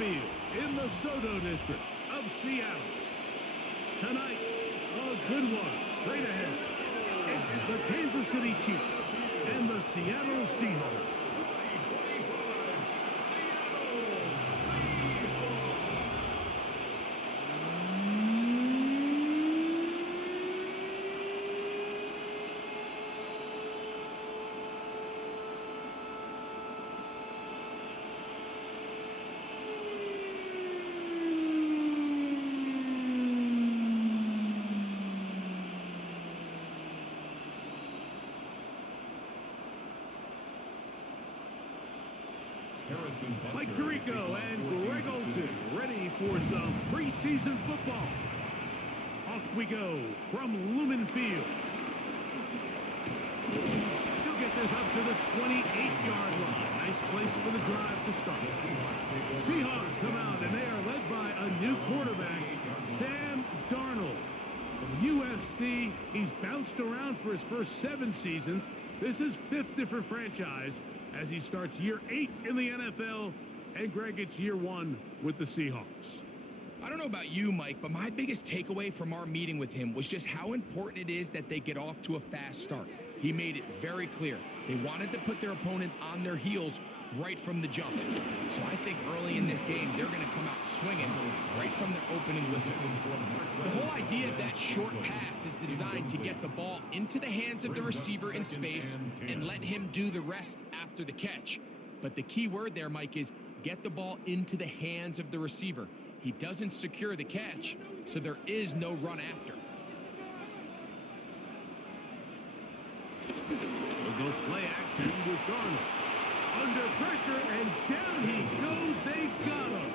Field in the Soto District of Seattle. Tonight, a good one straight ahead. It's the Kansas City Chiefs and the Seattle Seahawks. Mike Tirico and Greg Olsen ready for some preseason football. Off we go from Lumen Field. He'll get this up to the 28-yard line. Nice place for the drive to start. Seahawks come out, and they are led by a new quarterback, Sam Darnold. From USC, he's bounced around for his first 7 seasons. This is 5th different franchise as he starts year 8 in the NFL, and Greg, it's year 1 with the Seahawks. I don't know about you, Mike, but my biggest takeaway from our meeting with him was just how important it is that they get off to a fast start. He made it very clear. They wanted to put their opponent on their heels right from the jump. So I think early in this game, they're going to come out swinging right from their opening whistle. The whole idea of that short pass is designed to get the ball into the hands of the receiver in space and let him do the rest after the catch. But the key word there, Mike, is get the ball into the hands of the receiver. He doesn't secure the catch, so there is no run after. We'll go play action with Darnold. Under pressure, and down he goes. They got him.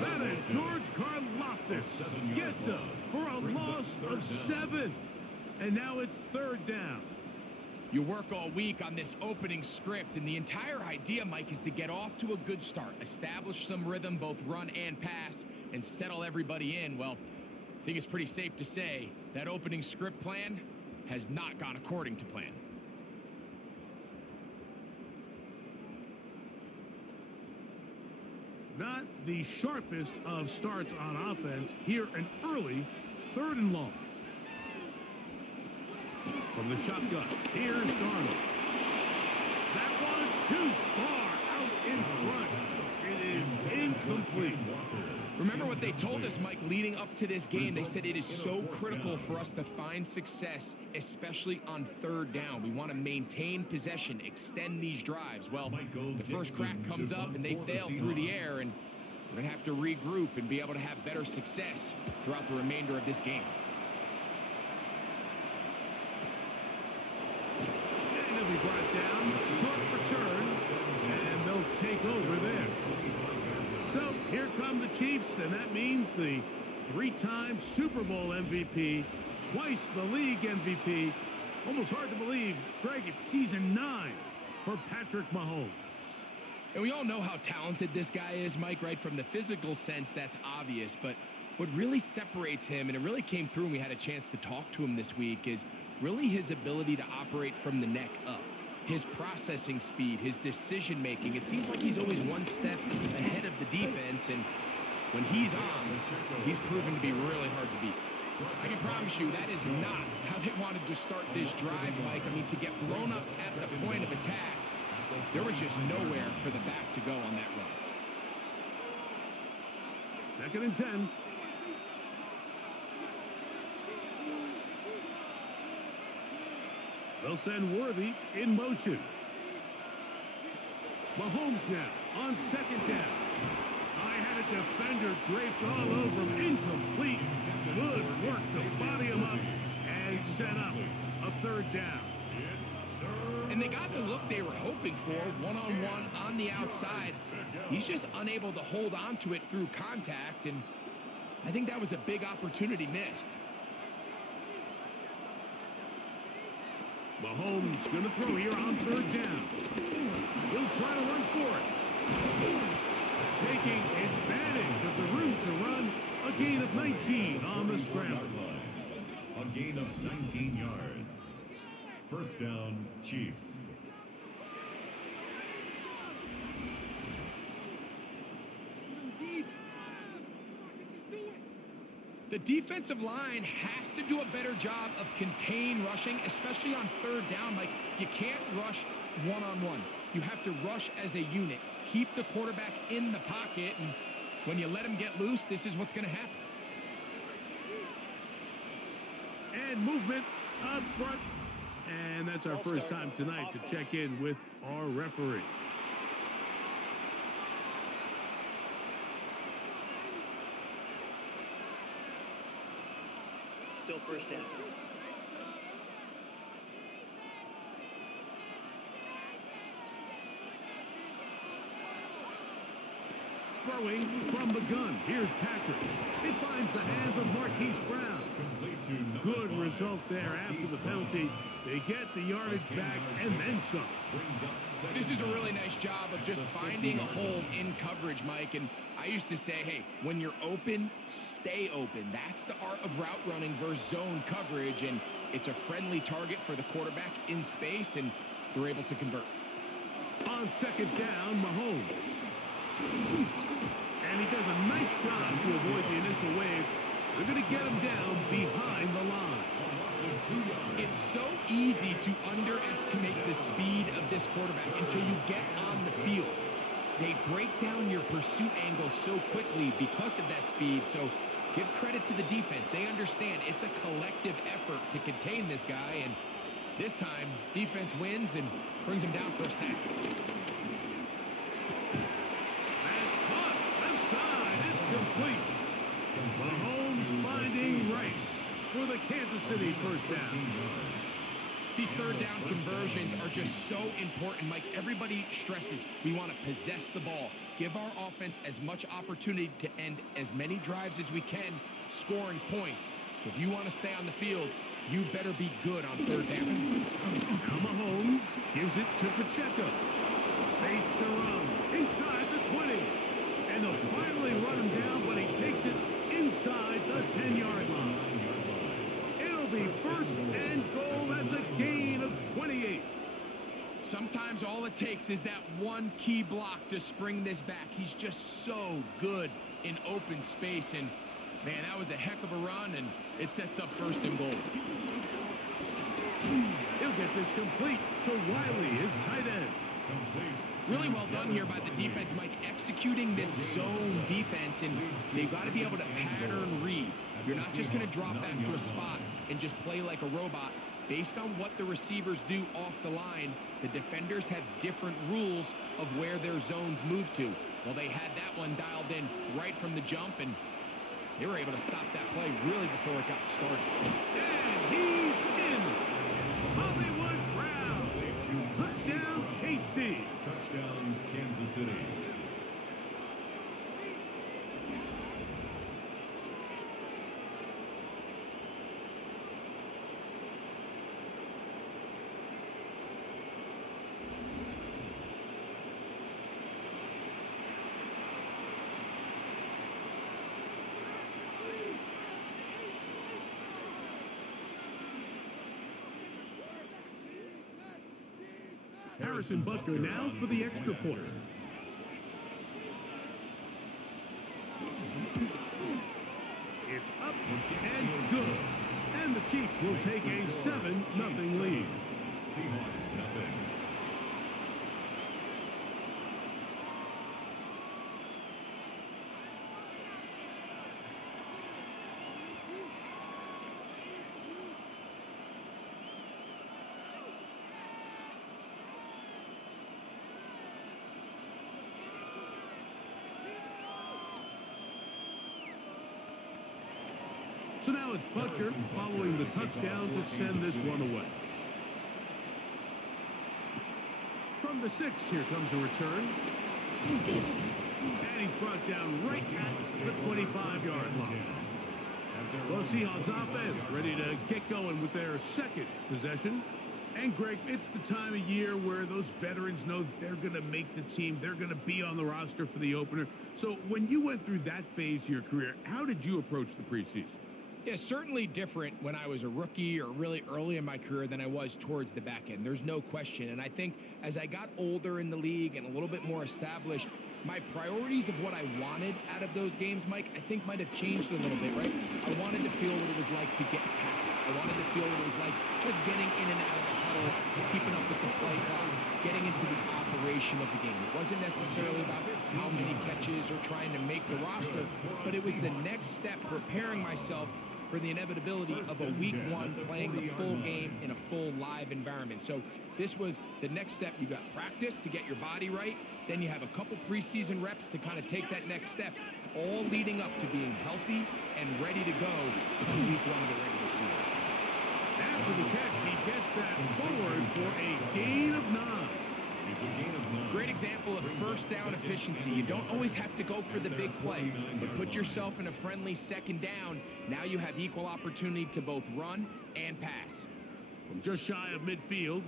That is George Karlaftis. Gets him for a loss of 7. And now it's 3rd down. You work all week on this opening script, and the entire idea, Mike, is to get off to a good start, establish some rhythm, both run and pass, and settle everybody in. Well, I think it's pretty safe to say that opening script plan has not gone according to plan. Not the sharpest of starts on offense. Here an early 3rd and long. From the shotgun, here's Darnold. That one too far out in front. It is incomplete. Remember what they told us, Mike, leading up to this game. They said it is so critical for us to find success, especially on 3rd down. We want to maintain possession, extend these drives. Well, the first crack comes up and they fail through the air, and we're going to have to regroup and be able to have better success throughout the remainder of this game. And it'll be brought down, short return, and they'll take over there. So here come the Chiefs, and that means the 3-time Super Bowl MVP, twice the league MVP. Almost hard to believe, Greg, it's season 9 for Patrick Mahomes. And we all know how talented this guy is, Mike, right? From the physical sense, that's obvious. But what really separates him, and it really came through when we had a chance to talk to him this week, is really his ability to operate from the neck up. His processing speed, his decision-making. It seems like he's always one step ahead of the defense, and when he's on, he's proven to be really hard to beat. I can promise you that is not how they wanted to start this drive, Mike. I mean, to get blown up at the point of attack, there was just nowhere for the back to go on that run. 2nd and 10. They'll send Worthy in motion. Mahomes now on 2nd down. I had a defender draped all over him. Incomplete. Good work to body him up and set up a 3rd down. And they got the look they were hoping for, one-on-one on the outside. He's just unable to hold on to it through contact, and I think that was a big opportunity missed. Mahomes going to throw here on 3rd down. He'll try to run for it. Taking advantage of the room to run. A gain of 19 on the scramble. A gain of 19 yards. 1st down, Chiefs. defensive line has to do a better job of contain rushing, especially on third down. Like, you can't rush one-on-one. You have to rush as a unit. Keep the quarterback in the pocket, and when you let him get loose, this is what's going to happen. And movement up front. And that's our first time tonight to check in with our referee. Still first down. Throwing from the gun. Here's Patrick. It finds the hands of Marquise Brown. Good result there after the penalty. They get the yardage back and then some. This is a really nice job of just finding a hole in coverage, Mike. And I used to say, hey, when you're open, stay open. That's the art of route running versus zone coverage. And it's a friendly target for the quarterback in space, and they're able to convert. On second down, Mahomes. And he does a nice job to avoid the initial wave. They're going to get him down behind the line. It's so easy to underestimate the speed of this quarterback until you get on the field. They break down your pursuit angles so quickly because of that speed. So give credit to the defense. They understand it's a collective effort to contain this guy. And this time, defense wins and brings him down for a sack. Complete. Mahomes finding Rice for the Kansas City first down. These third down conversions are just so important, Mike. Everybody stresses we want to possess the ball, give our offense as much opportunity to end as many drives as we can, scoring points. So if you want to stay on the field, you better be good on third down. Now Mahomes gives it to Pacheco. Space to run inside the 20. And they'll finally run him down, but he takes it inside the 10-yard line. It'll be first and goal. That's a gain of 28. Sometimes all it takes is that one key block to spring this back. He's just so good in open space. And, man, that was a heck of a run, and it sets up first and goal. He'll get this complete to Riley, his tight end. Really well done here by the defense, Mike, executing this zone defense, and they've got to be able to pattern read. You're not just going to drop back to a spot and just play like a robot. Based on what the receivers do off the line, the defenders have different rules of where their zones move to. Well, they had that one dialed in right from the jump, and they were able to stop that play really before it got started. And he's in. Hollywood Brown. Touchdown, KC. Touchdown, Kansas City. Harrison Butker now for the extra point. It's up and good. And the Chiefs will take a 7-0 lead. Seahawks, nothing. So now it's Butker following the touchdown to send this one away. From the 6, here comes a return. And he's brought down right at the 25-yard line. The Seahawks offense ready to get going with their second possession. And Greg, it's the time of year where those veterans know they're going to make the team. They're going to be on the roster for the opener. So when you went through that phase of your career, how did you approach the preseason? Yeah, certainly different when I was a rookie or really early in my career than I was towards the back end. There's no question. And I think as I got older in the league and a little bit more established, my priorities of what I wanted out of those games, Mike, I think might have changed a little bit, right? I wanted to feel what it was like to get tackled. I wanted to feel what it was like just getting in and out of the huddle, keeping up with the play clock, getting into the operation of the game. It wasn't necessarily about how many catches or trying to make the roster, but it was the next step, preparing myself for the inevitability of a week one playing the full game in a full live environment. So this was the next step. You got practice to get your body right. Then you have a couple preseason reps to kind of take that next step, all leading up to being healthy and ready to go come week one of the regular season. After the catch, he gets that forward for a gain of 9. It's a gain of 9. Great example of first down efficiency. You don't always have to go for the big play, but put yourself in a friendly second down. Now you have equal opportunity to both run and pass. From just shy of midfield,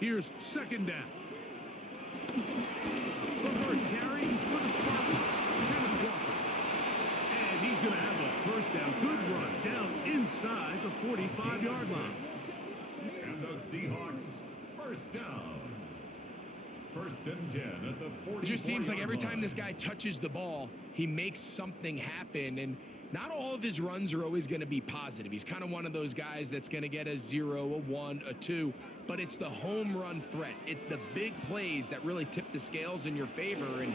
here's second down. The first carry for the Spartans, Kenneth Walker. And he's going to have a first down. Good run down inside the 45-yard line. And the Seahawks, first down. First and 10 at the 44-yard line. It just seems like every time this guy touches the ball, he makes something happen. And not all of his runs are always going to be positive. He's kind of one of those guys that's going to get a 0, a 1, a 2. But it's the home run threat. It's the big plays that really tip the scales in your favor. And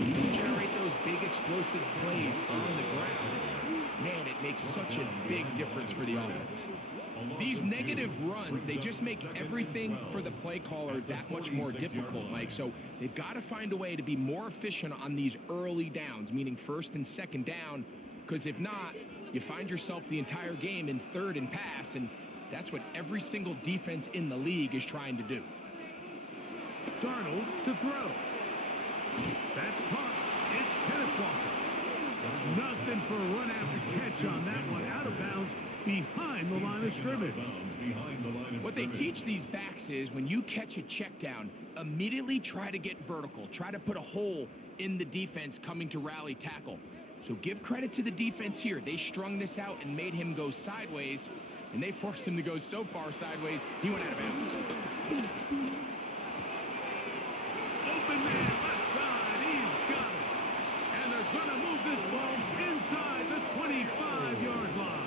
you generate those big explosive plays on the ground. Man, it makes such a big difference for the offense. These negative runs, they just make everything for the play caller that much more difficult, Mike. So they've got to find a way to be more efficient on these early downs, meaning first and second down, because if not, you find yourself the entire game in third and pass, and that's what every single defense in the league is trying to do. Darnold to throw. That's caught. It's Kenneth Walker. Nothing for a run after catch on that one. Out of bounds behind the line of scrimmage. What they teach these backs is when you catch a check down, immediately try to get vertical. Try to put a hole in the defense coming to rally tackle. So give credit to the defense here. They strung this out and made him go sideways, and they forced him to go so far sideways, he went out of bounds. Open man, left side, he's got it. And they're going to move this ball inside the 25-yard line.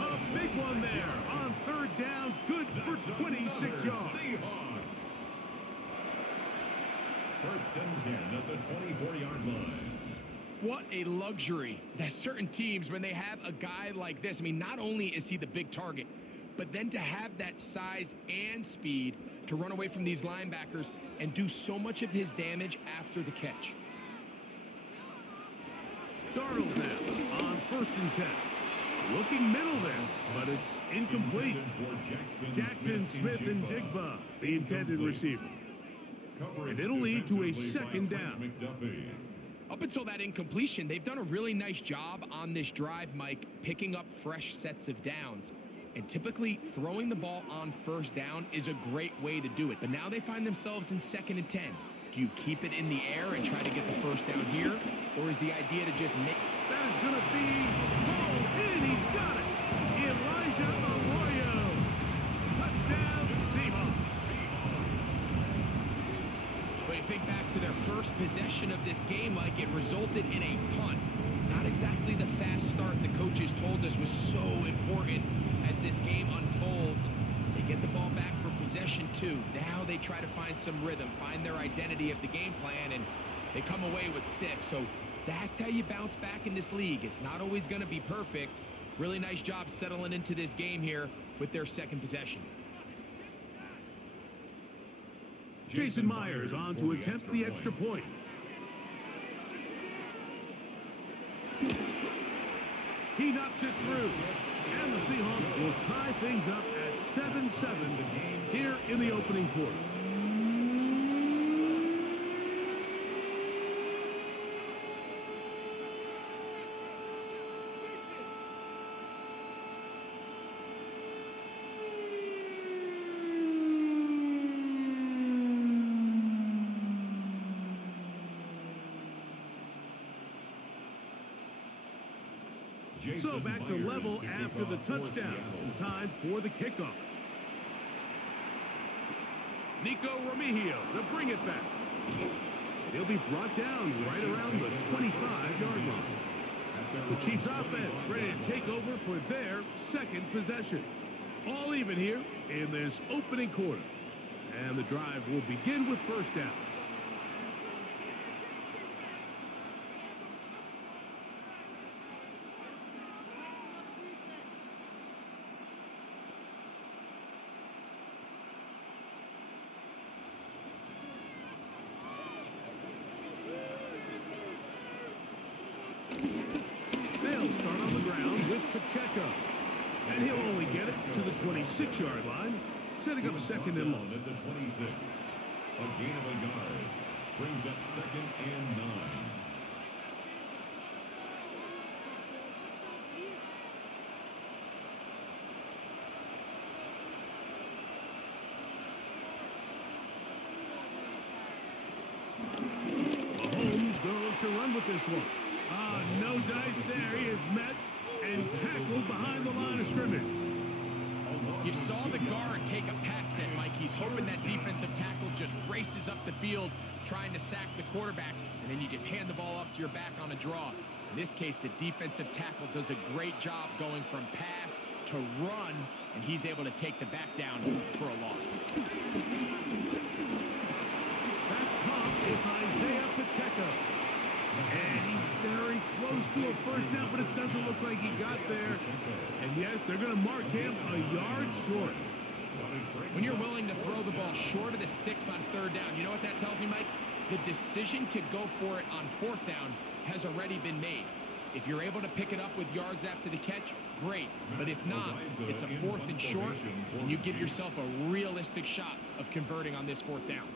A big one there on third down, good for 26 yards. First and 10 at the 24-yard line. What a luxury that certain teams, when they have a guy like this, I mean, not only is he the big target, but then to have that size and speed to run away from these linebackers and do so much of his damage after the catch. Darnold now on first and 10. Looking middle there, but it's incomplete. Jackson, Smith, and Jigba, the intended receiver. And it'll lead to a second down. Up until that incompletion, they've done a really nice job on this drive, Mike, picking up fresh sets of downs. And typically, throwing the ball on first down is a great way to do it. But now they find themselves in second and 10. Do you keep it in the air and try to get the first down here? Or is the idea to just make... That is going to be pulled in. He's got it. Elijah Arroyo. Touchdown, Seahawks. But you think back to their first possession of this game, like it resulted in a punt. Not exactly the fast start the coaches told us was so important as this game unfolds. They get the ball back for possession 2. Now they try to find some rhythm, find their identity of the game plan, and they come away with 6. So that's how you bounce back in this league. It's not always going to be perfect. Really nice job settling into this game here with their second possession. Jason Myers on to attempt the extra point. He knocks it through. And the Seahawks will tie things up at 7-7 here in the opening quarter. So back to level after the touchdown. In time for the kickoff. Nico Remigio to bring it back. And he'll be brought down right around the 25-yard line. The Chiefs offense ready to take over for their second possession. All even here in this opening quarter. And the drive will begin with first down. They'll start on the ground with Pacheco. And he'll only get it to the 26-yard line, setting up second and long. At the 26. A gain of a yard brings up 2nd and 9. Mahomes going to look to run with this one. No dice there. He is met and tackled behind the line of scrimmage. You saw the guard take a pass set, Mike. He's hoping that defensive tackle just races up the field trying to sack the quarterback, and then you just hand the ball off to your back on a draw. In this case, the defensive tackle does a great job going from pass to run, and he's able to take the back down for a loss. That's pop. It's Isaiah Pacheco. And he's very close to a first down, but it doesn't look like he got there. And yes, they're going to mark him a yard short. When you're willing to throw the ball short of the sticks on third down, you know what that tells you, Mike? The decision to go for it on fourth down has already been made. If you're able to pick it up with yards after the catch, great. But if not, it's a 4th and short, and you give yourself a realistic shot of converting on this fourth down.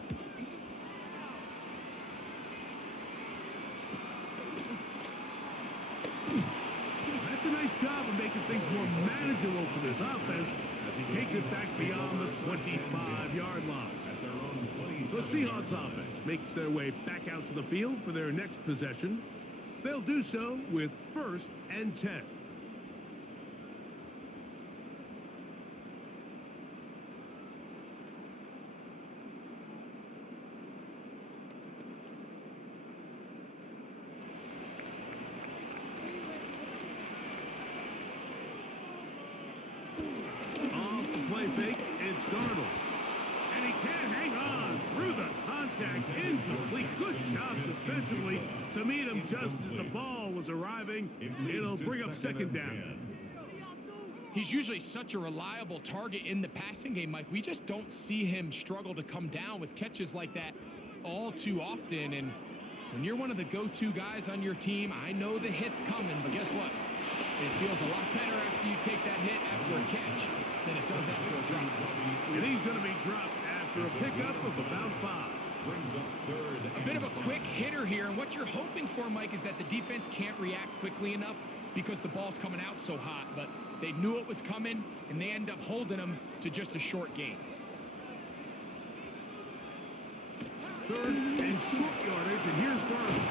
That's a nice job of making things more manageable for this offense as he takes it back beyond the 25-yard line. The Seahawks offense makes their way back out to the field for their next possession. They'll do so with 1st and 10. Off the play fake, it's Darnold. And he can't hang on through the contact. Incomplete. Good job defensively to meet him just as the ball was arriving. It'll bring up second down. He's usually such a reliable target in the passing game, Mike. We just don't see him struggle to come down with catches like that all too often. And when you're one of the go-to guys on your team, I know the hit's coming, but guess what? It feels a lot better after you take that hit after a catch than it does after a drop. And he's going to be dropped after a pickup of about 5. A bit of a quick hitter here, and what you're hoping for, Mike, is that the defense can't react quickly enough because the ball's coming out so hot. But they knew it was coming, and they end up holding them to just a short gain. 3rd and short yardage, and here's Darnold.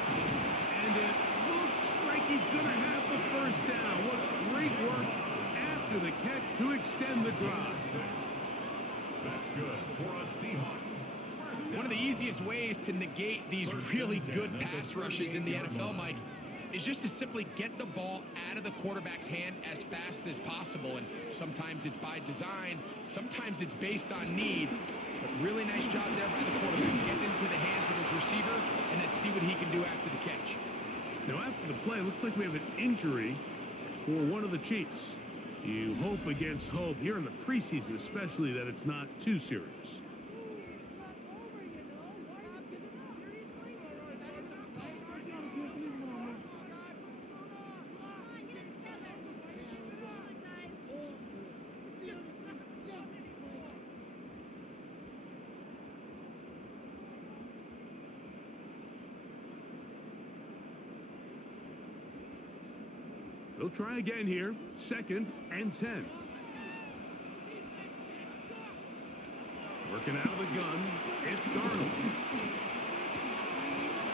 And it looks like he's going to have the first down. What great work after the catch to extend the drive. That's good for us Seahawks. One of the easiest ways to negate these really good pass rushes in the NFL, Mike, is just to simply get the ball out of the quarterback's hand as fast as possible. And sometimes it's by design, sometimes it's based on need. But really nice job there by the quarterback. Get into the hands of his receiver and then see what he can do after the catch. Now after the play, looks like we have an injury for one of the Chiefs. You hope against hope here in the preseason, especially that it's not too serious. They'll try again here. 2nd and 10. Working out of the gun. It's Darnold.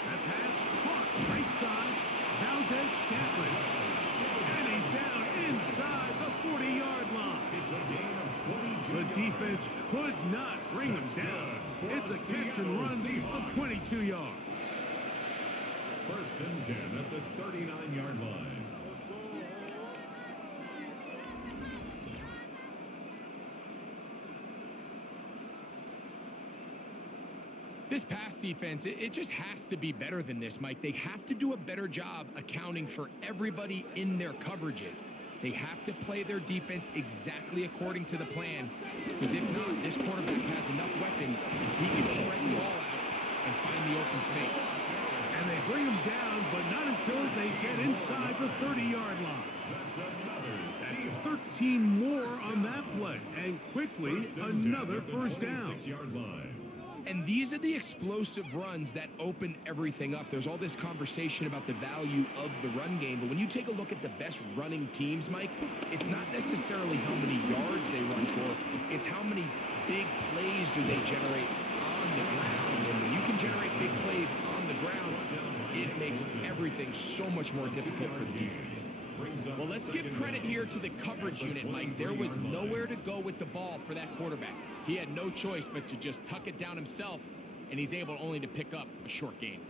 That pass caught right side. Valdez Scantling. And he's inside the 40-yard line. It's a gain of 22 The yards. defense could not bring him down. It's a catch and run of 22 yards. First and 10 at the 39-yard line. This pass defense, it just has to be better than this, Mike. They have to do a better job accounting for everybody in their coverages. They have to play their defense exactly according to the plan, because if not, this quarterback has enough weapons. He can spread the ball out and find the open space. And they bring him down, but not until they get inside the 30-yard line. That's 13 more on that play, and quickly another first down. And these are the explosive runs that open everything up. There's all this conversation about the value of the run game, but when you take a look at the best running teams, Mike, it's not necessarily how many yards they run for, it's how many big plays do they generate on the ground. And when you can generate big plays on the ground, it makes everything so much more difficult for the defense. Well, let's give credit here to the coverage unit, Mike. There was nowhere to go with the ball for that quarterback. He had no choice but to just tuck it down himself, and he's able only to pick up a short gain.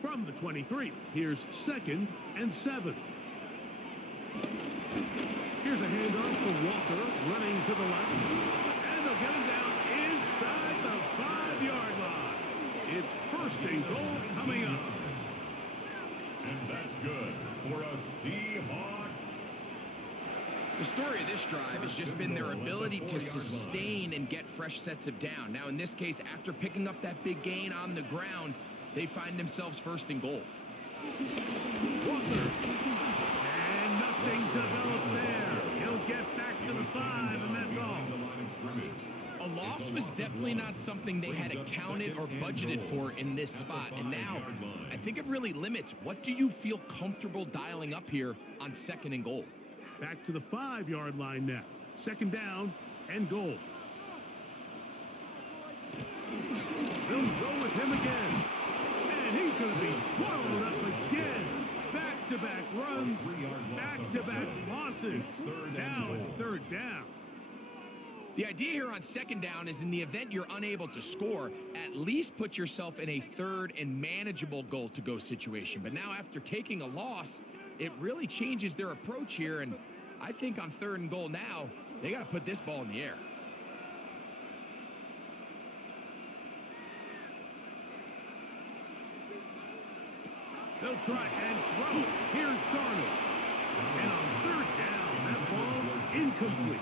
From the 23, here's 2nd and 7. Here's a handoff to Walker, running to the left. And they'll get him down inside the 5-yard line. It's first and goal coming up. And that's good for a Seahawks. The story of this drive has just been their ability to sustain and get fresh sets of down. Now, in this case, after picking up that big gain on the ground, they find themselves first and goal. Walker. And nothing developed there. He'll get back to the 5, and that's all. A loss was definitely not something they had accounted or budgeted for in this spot. And now, I think it really limits what do you feel comfortable dialing up here on 2nd and goal. Back to the 5-yard line now. 2nd down and goal. They'll go with him again. And he's going to be swallowed up again. Back-to-back runs, back-to-back losses. Now it's 3rd down. The idea here on 2nd down is in the event you're unable to score, at least put yourself in a 3rd and manageable goal-to-go situation. But now after taking a loss, it really changes their approach here, and I think on 3rd and goal now, they got to put this ball in the air. They'll try and throw. Here's Darnold. And on 3rd down, that ball incomplete.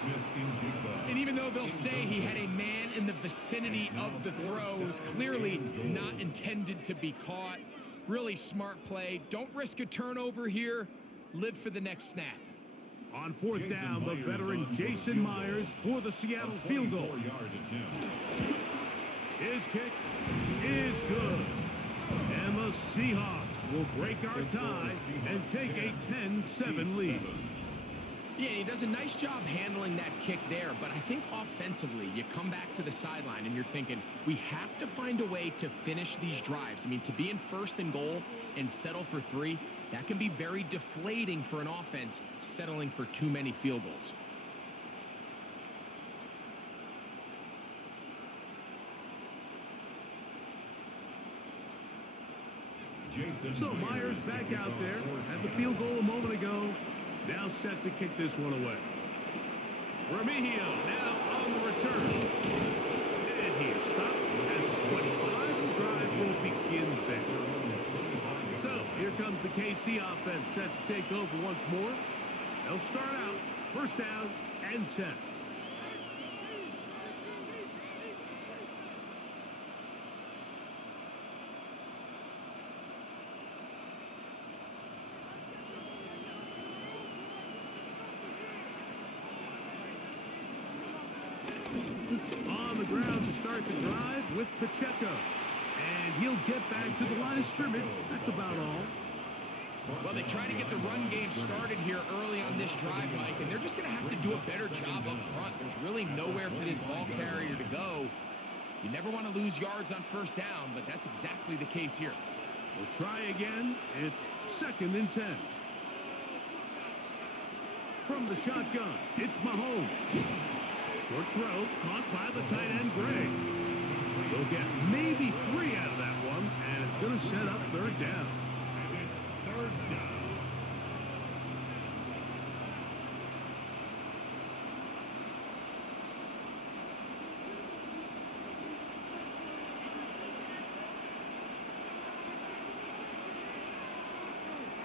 And even though they'll say he had a man in the vicinity of the throw, it was clearly not intended to be caught. Really smart play. Don't risk a turnover here. Live for the next snap. On 4th down, the veteran Jason Myers for the Seattle field goal. His kick is good. And the Seahawks will break our tie and take a 10-7 lead. Yeah, he does a nice job handling that kick there, but I think offensively, you come back to the sideline and you're thinking, we have to find a way to finish these drives. I mean, to be in 1st and goal and settle for 3, that can be very deflating for an offense settling for too many field goals. So Myers back out there at the field goal a moment ago. Now set to kick this one away. Remigio now on the return. And he is stopped at 25. The drive will begin there. So here comes the KC offense set to take over once more. They'll start out 1st down and 10. On the ground to start the drive with Pacheco. And he'll get back to the line of scrimmage. That's about all. Well, they try to get the run game started here early on this drive, Mike, and they're just going to have to do a better job up front. There's really nowhere for this ball carrier to go. You never want to lose yards on 1st down, but that's exactly the case here. We'll try again. It's 2nd and 10. From the shotgun, it's Mahomes. Short throw, caught by the tight end, Gray. They'll get maybe 3 out of that one, and it's going to set up third down. And it's third down.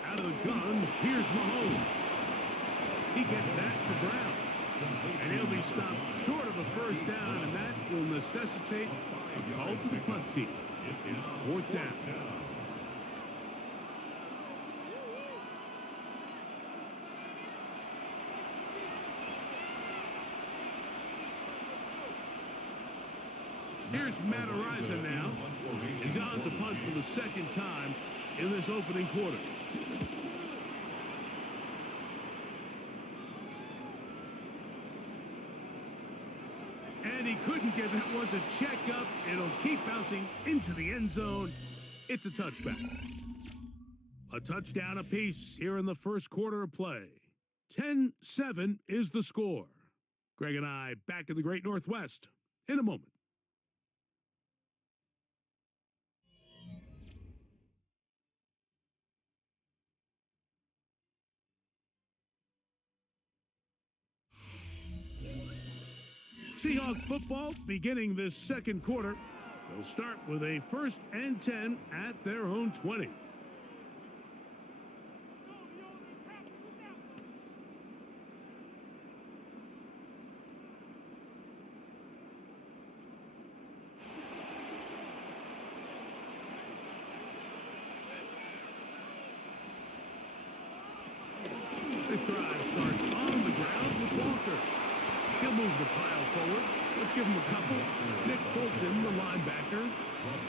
Out of the gun, here's Mahomes. He gets that to Brown. And he'll be stopped short of a first down, and that will necessitate a call to the punt team. It's fourth down. Here's Matt Araiza now. He's on to punt for the second time in this opening quarter. And he couldn't get that one to check up. It'll keep bouncing into the end zone. It's a touchback. A touchdown apiece here in the first quarter of play. 10-7 is the score. Greg and I back in the Great Northwest in a moment. Seahawks football beginning this second quarter. They'll start with a 1st and 10 at their own 20. This drive starts on the ground with Walker. He'll move the pile forward. Let's give him a couple. Nick Bolton, the linebacker,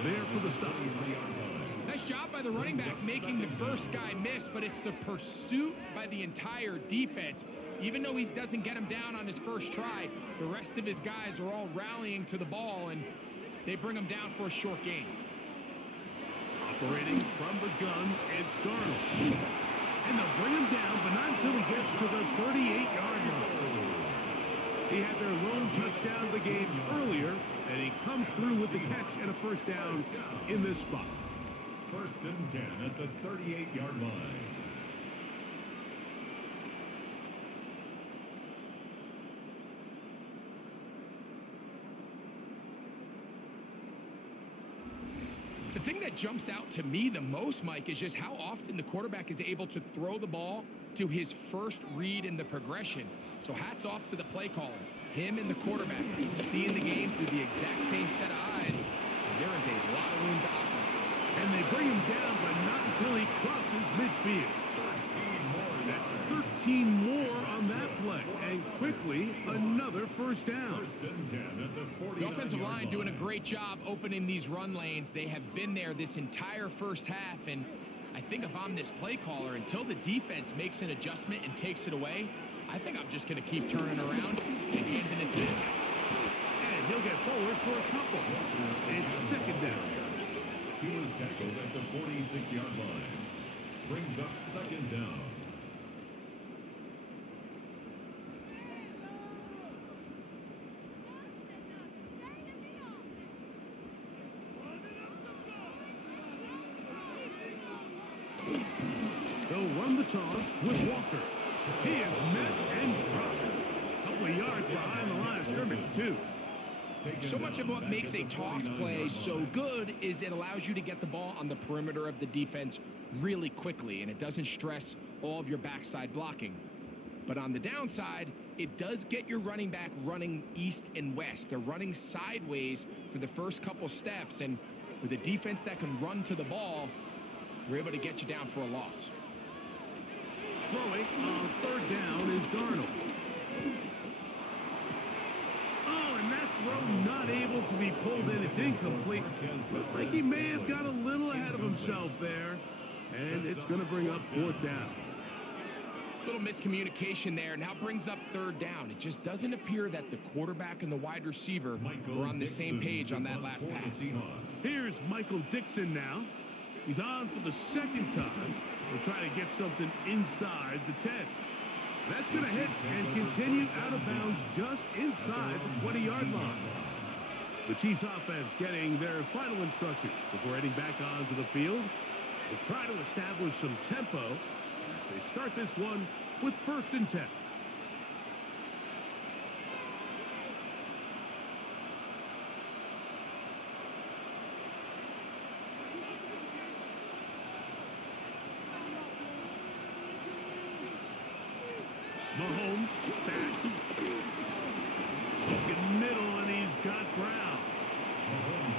there for the stop. Nice job by the running back making the first guy miss, but it's the pursuit by the entire defense. Even though he doesn't get him down on his first try, the rest of his guys are all rallying to the ball, and they bring him down for a short gain. Operating from the gun, it's Darnold. And they'll bring him down, but not until he gets to the 38-yard line. He had their lone touchdown of the game earlier, and he comes through with the catch and a first down in this spot. 1st and 10 at the 38-yard line. The thing that jumps out to me the most, Mike, is just how often the quarterback is able to throw the ball to his first read in the progression. So hats off to the play caller. Him and the quarterback seeing the game through the exact same set of eyes. And there is a lot of room to operate. And they bring him down, but not until he crosses midfield. That's 13 more on that play. And quickly, another first down. 1st and 10 at the 49-yard line. The offensive line doing a great job opening these run lanes. They have been there this entire first half, and I think if I'm this play caller, until the defense makes an adjustment and takes it away, I think I'm just going to keep turning around and handing it to him. And he'll get forward for a couple. It's second down. He was tackled at the 46-yard line. Brings up second down. They'll run the toss with Walker. He is met and dropped. A couple of yards behind the line of scrimmage, too. So much of what makes a toss play so good is it allows you to get the ball on the perimeter of the defense really quickly, and it doesn't stress all of your backside blocking. But on the downside, it does get your running back running east and west. They're running sideways for the first couple steps, and with a defense that can run to the ball, we're able to get you down for a loss. Throwing on third down is Darnold. Oh, and that throw not able to be pulled in. It's incomplete. Looked like he may have got a little ahead of himself there. And it's going to bring up fourth down. Little miscommunication there. Now brings up third down. It just doesn't appear that the quarterback and the wide receiver were on the same page on that last pass. Here's Michael Dixon now. He's on for the second time. We'll try to get something inside the 10. That's going to hit and continue out of bounds just inside the 20-yard line. The Chiefs offense getting their final instructions before heading back onto the field. They'll try to establish some tempo as they start this one with 1st and 10. Mahomes back. Looking middle, and he's got Brown.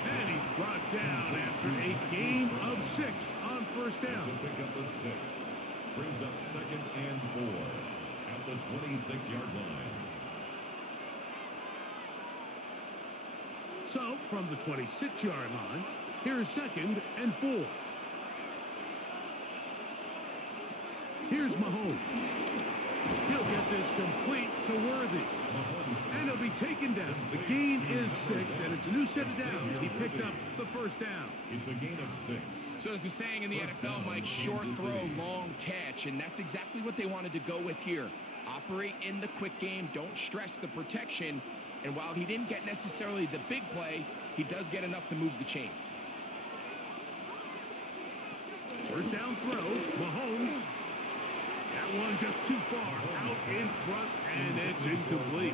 And he's brought down after a gain of 6 on 1st down. It's a pickup of 6. Brings up 2nd and 4 at the 26-yard line. So, from the 26-yard line, here's 2nd and 4. Here's Mahomes. He'll get this complete to Worthy. And he'll be taken down. The gain is 6, and it's a new set of downs. He picked up the 1st down. It's a gain of 6. So as the saying in the NFL, Mike, short throw, long catch, and that's exactly what they wanted to go with here. Operate in the quick game, don't stress the protection, and while he didn't get necessarily the big play, he does get enough to move the chains. 1st down throw, Mahomes. That one just too far out in front, and it's incomplete.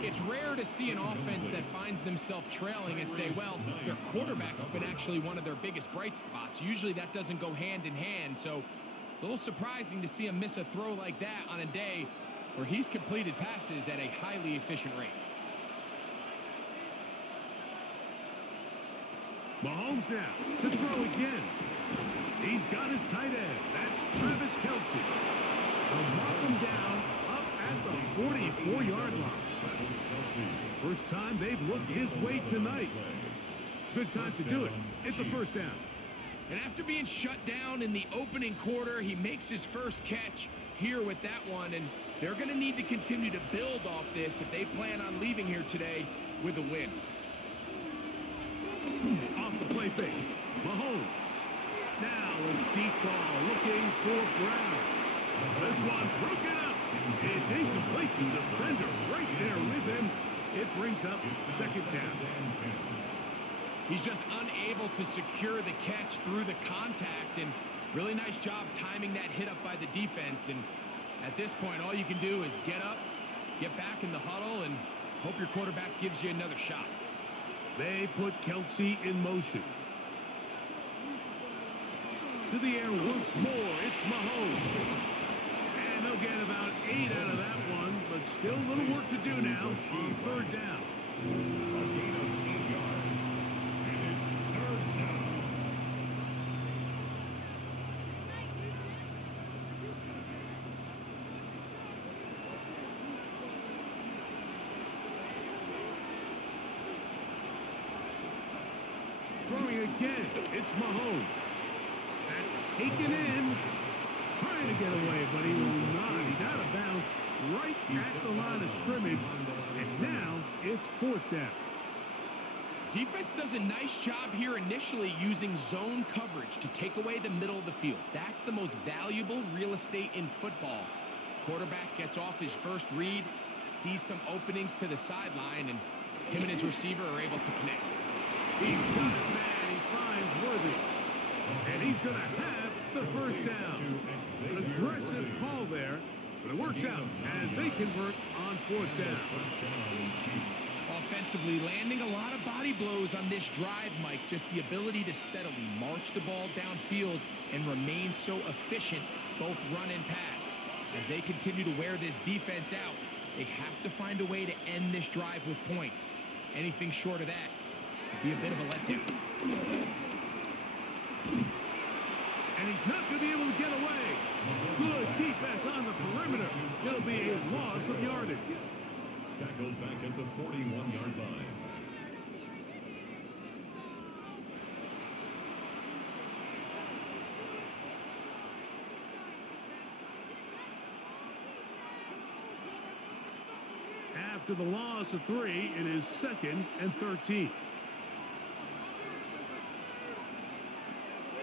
It's rare to see an offense that finds themselves trailing and say, well, their quarterback's been actually one of their biggest bright spots. Usually that doesn't go hand in hand, so it's a little surprising to see him miss a throw like that on a day where he's completed passes at a highly efficient rate. Mahomes now to throw again. He's got his tight end. That's Travis Kelce. They'll mark him down up at the 44-yard line. First time they've looked his way tonight. Good time to do it. It's a 1st down. And after being shut down in the opening quarter, he makes his first catch here with that one. And they're going to need to continue to build off this if they plan on leaving here today with a win. Off the play fake. Mahomes. Now a deep ball looking for Brown. This one broken up. It's incomplete. The defender right there with him. It brings up 2nd down. He's just unable to secure the catch through the contact, and really nice job timing that hit up by the defense. And at this point, all you can do is get up, get back in the huddle, and hope your quarterback gives you another shot. They put Kelce in motion. To the air once more, it's Mahomes. And they'll get about 8 out of that one, but still a little work to do now on 3rd down. A gain of 8 yards. And it's 3rd down. Throwing again, it's Mahomes. That's taken in. Trying to get away, but he will not. He's out of bounds right at the line of scrimmage. And now it's 4th down. Defense does a nice job here initially using zone coverage to take away the middle of the field. That's the most valuable real estate in football. Quarterback gets off his first read, sees some openings to the sideline, and him and his receiver are able to connect. He's got it, man. He finds Worthy. And he's going to have the 1st down. An aggressive call there, but it works out as they convert on 4th down. Offensively, landing a lot of body blows on this drive, Mike. Just the ability to steadily march the ball downfield and remain so efficient, both run and pass. As they continue to wear this defense out, they have to find a way to end this drive with points. Anything short of that would be a bit of a letdown. And he's not going to be able to get away. Good defense on the perimeter. It'll be a loss of yardage. Tackled back at the 41-yard line. After the loss of 3, it is 2nd and 13.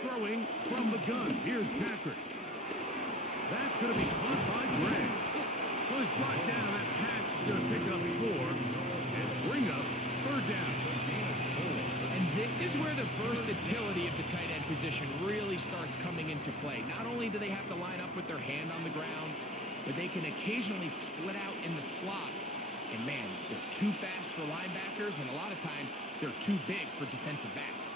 Throwing from the gun. Here's Patrick. That's going to be caught by Gray. So he's brought down. That pass is going to pick up 4 and bring up third down. And this is where the versatility of the tight end position really starts coming into play. Not only do they have to line up with their hand on the ground, but they can occasionally split out in the slot. And man, they're too fast for linebackers, and a lot of times they're too big for defensive backs.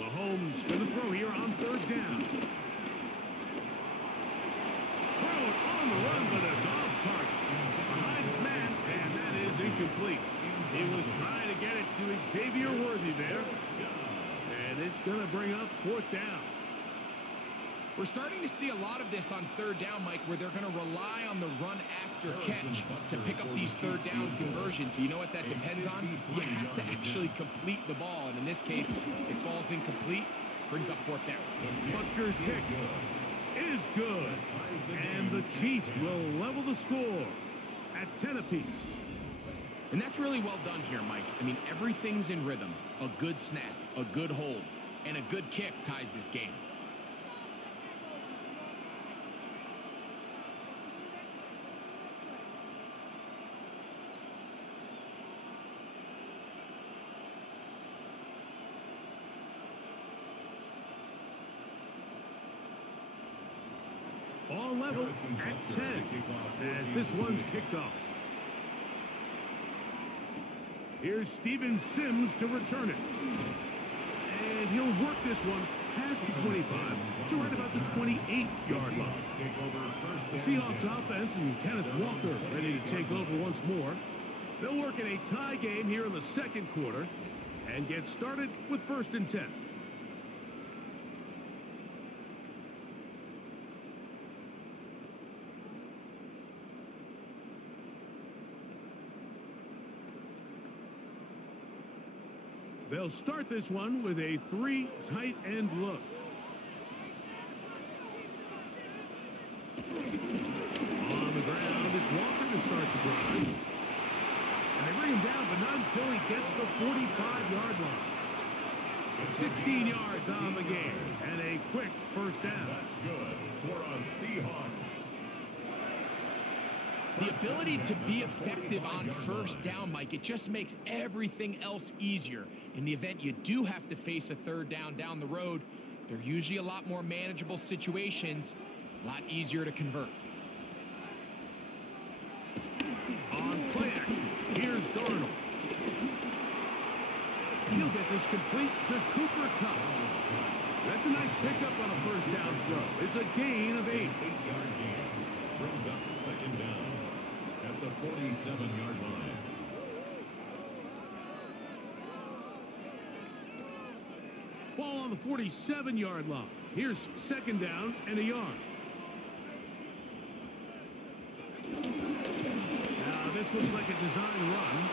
Mahomes going to throw here on third down. Throw it on the run, but it's off target. Behind his man, and that is incomplete. He was trying to get it to Xavier Worthy there. And it's going to bring up fourth down. We're starting to see a lot of this on third down, Mike, where they're going to rely on the run after catch to pick up these third down conversions. You know what that depends on? You have to actually complete the ball. And in this case, it falls incomplete, brings up fourth down. Butker's kick is good. And the Chiefs will level the score at 10 apiece. And that's really well done here, Mike. I mean, everything's in rhythm. A good snap, a good hold, and a good kick ties this game. All level at 10 as this one's kicked off. Here's Steven Sims to return it. And he'll work this one past the 25 to right about the 28-yard line. The Seahawks offense and Kenneth Walker ready to take over once more. They'll work in a tie game here in the second quarter and get started with 1st and 10. They'll start this one with a 3 tight end look. On the ground, it's Walker to start the drive. And they bring him down, but not until he gets the 45-yard line. 16 yards on the game, and a quick first down. That's good for a Seahawks. The ability to be effective on first down, Mike, it just makes everything else easier. In the event you do have to face a third down the road, they're usually a lot more manageable situations, a lot easier to convert. On play action, here's Darnold. He'll get this complete to Cooper Kupp. That's a nice pickup on a first down throw. It's a gain of 8. 8-yard gain brings up second down at the 47-yard line. Ball on the 47-yard line. Here's second down and a yard. Now this looks like a design run.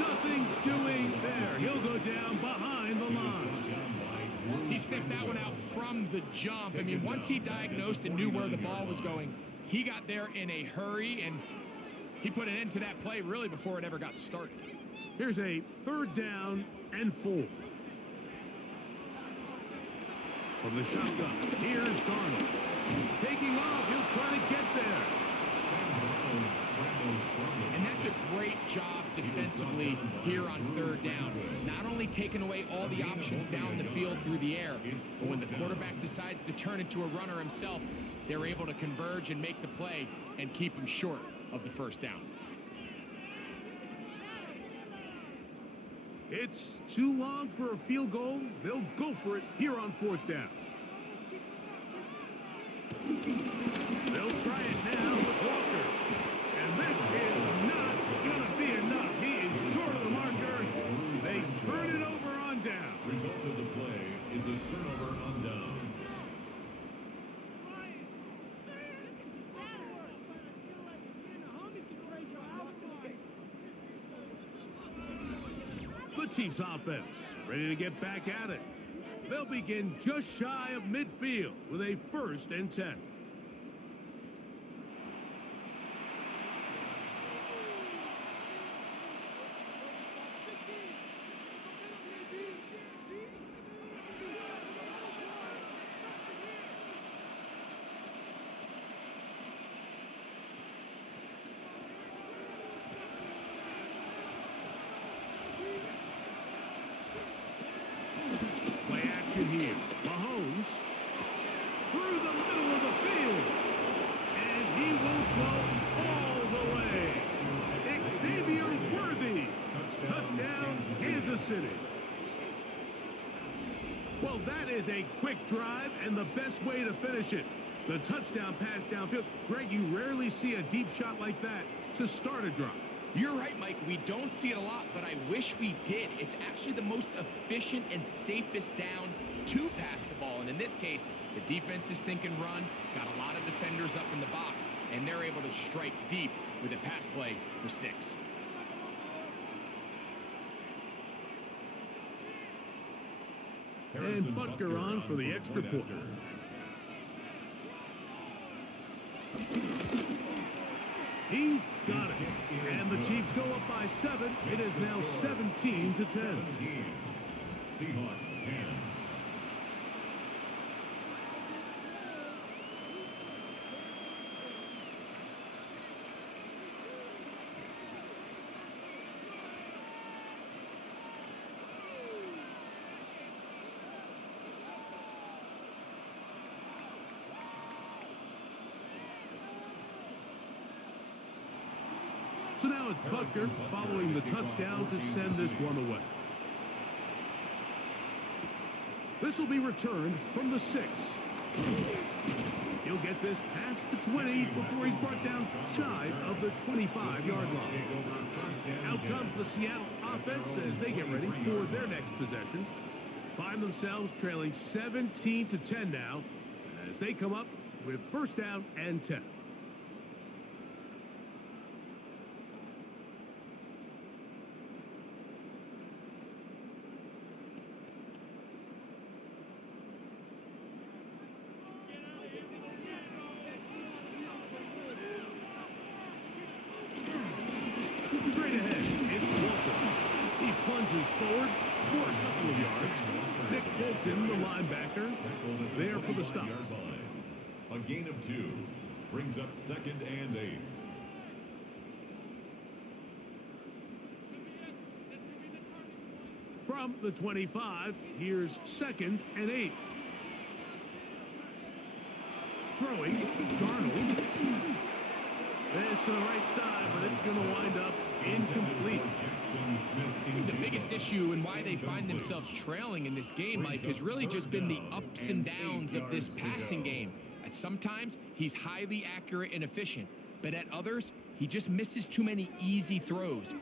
Nothing doing there. He'll go down behind the line. He sniffed that one out from the jump. I mean, once he diagnosed and knew where the ball was going, he got there in a hurry, and he put an end to that play really before it ever got started. Here's a third down and 4. From the shotgun, here's Darnold. Taking off, he'll try to get there. And that's a great job defensively here on third down. Not only taking away all the options down the field through the air, but when the quarterback decides to turn into a runner himself, they're able to converge and make the play and keep him short of the first down. It's too long for a field goal. They'll go for it here on 4th down. They'll try it now with Walker. And this is not going to be enough. He is short of the marker. They turn it over on down. Result of the play is a turnover on downs. The Chiefs offense ready to get back at it. They'll begin just shy of midfield with a 1st and 10. inning. Well, that is a quick drive and the best way to finish it. The touchdown pass downfield. Greg, you rarely see a deep shot like that to start a drive. You're right, Mike. We don't see it a lot, but I wish we did. It's actually the most efficient and safest down to pass the ball. And in this case, the defense is thinking run, got a lot of defenders up in the box, and they're able to strike deep with a pass play for 6. And Butker on for the extra point. He's got it. And the Chiefs go up by 7. It is now 17-10. Seahawks 10. So now it's Butker following the touchdown to send this one away. This will be returned from the 6. He'll get this past the 20 before he's brought down shy of the 25-yard line. Out comes the Seattle offense as they get ready for their next possession. Find themselves trailing 17-10 now as they come up with first down and 10. Straight ahead, it's Walton. He plunges forward for a couple of yards. Nick Bolton, the linebacker, there for the stop. A gain of 2 brings up 2nd and 8. From the 25, here's 2nd and 8. Throwing, Darnold. This to the right side, but it's going to wind up incomplete. The biggest issue and why they find themselves trailing in this game, Mike, has really just been the ups and downs of this passing game. At sometimes, he's highly accurate and efficient, but at others, he just misses too many easy throws.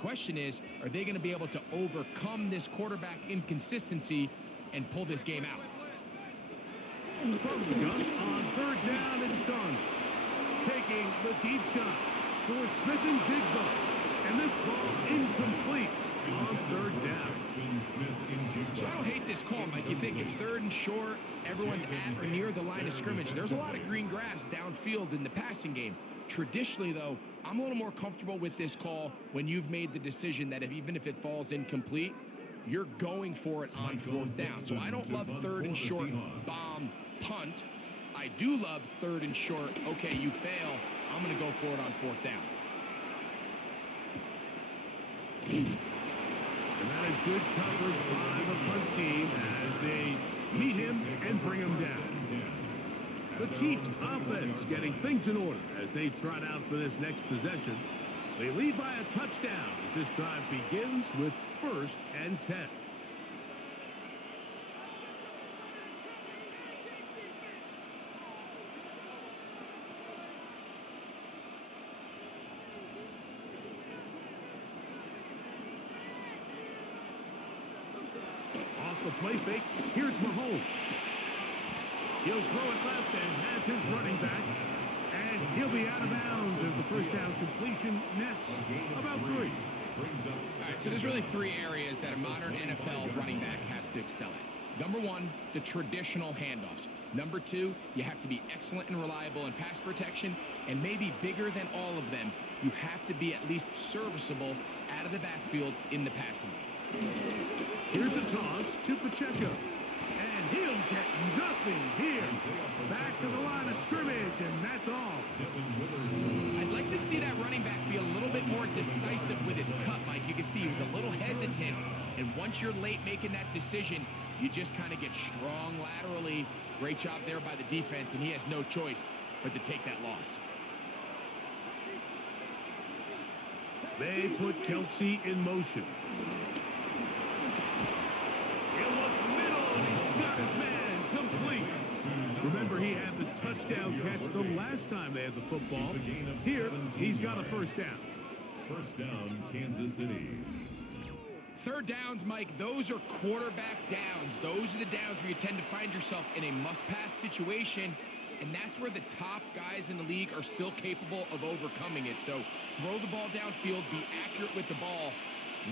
Question is, are they going to be able to overcome this quarterback inconsistency and pull this game out? From the gun on 3rd down, it's Darnold. Taking the deep shot for Smith and Jigba. And this ball incomplete on 3rd down. So I don't hate this call, Mike. You think it's 3rd and short, everyone's at or near the line of scrimmage. There's a lot of green grass downfield in the passing game. Traditionally, though, I'm a little more comfortable with this call when you've made the decision that even if it falls incomplete, you're going for it on 4th down. So I don't love 3rd and short, bomb, punt. I do love 3rd and short, okay, you fail, I'm going to go for it on 4th down. And that is good coverage by the punt team as they meet him and bring him down. The Chiefs offense getting things in order as they trot out for this next possession. They lead by a touchdown as this drive begins with 1st and 10. Off the play fake, here's Mahomes. He'll throw it left and has his running back. And he'll be out of bounds as the first down completion nets about 3. All right, so there's really 3 areas that a modern NFL running back has to excel at. Number 1, the traditional handoffs. Number 2, you have to be excellent and reliable in pass protection. And maybe bigger than all of them, you have to be at least serviceable out of the backfield in the passing game. Here's a toss to Pacheco. And he'll get nothing here. Back to the line of scrimmage, and that's all. I'd like to see that running back be a little bit more decisive with his cut, Mike. You can see he was a little hesitant. And once you're late making that decision, you just kind of get strong laterally. Great job there by the defense, and he has no choice but to take that loss. They put Kelsey in motion. touchdown catch the last time they had the football. Here, he's got a first down. First down, Kansas City. Third downs, Mike, those are quarterback downs. Those are the downs where you tend to find yourself in a must-pass situation, and that's where the top guys in the league are still capable of overcoming it. So throw the ball downfield, be accurate with the ball.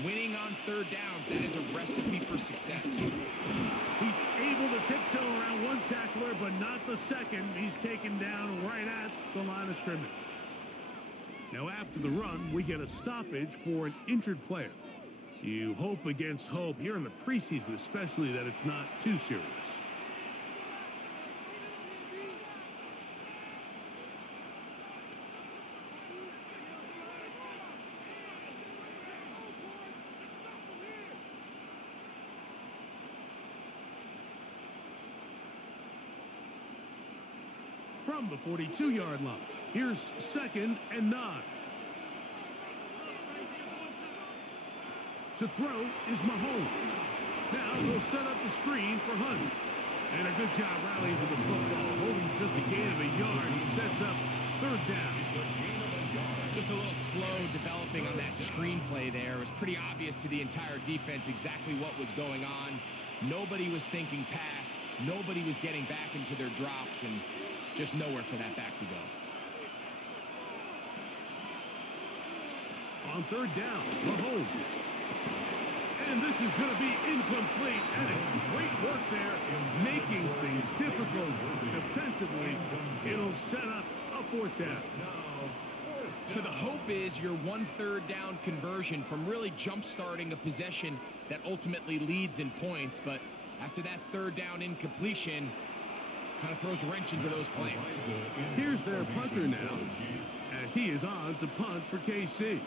Winning on third downs, that is a recipe for success. He's able to tiptoe around one tackler, but not the second. He's taken down right at the line of scrimmage. Now after the run, we get a stoppage for an injured player. You hope against hope here in the preseason, especially, that it's not too serious. From the 42-yard line, here's 2nd and 9. To throw is Mahomes. Now he'll set up the screen for Hunt. And a good job rallying to the football. Holding just a gain of a yard. He sets up third down. Just a little slow developing on that screenplay there. It was pretty obvious to the entire defense exactly what was going on. Nobody was thinking pass. Nobody was getting back into their drops, and just nowhere for that back to go. On third down, Mahomes. And this is going to be incomplete. That is great work there, making things difficult defensively. It'll set up a fourth down. So the hope is your 1/3 down conversion from really jump-starting a possession that ultimately leads in points. But after that third down incompletion, kind of throws a wrench into those plans. Here's their punter now, as he is on to punt for KC.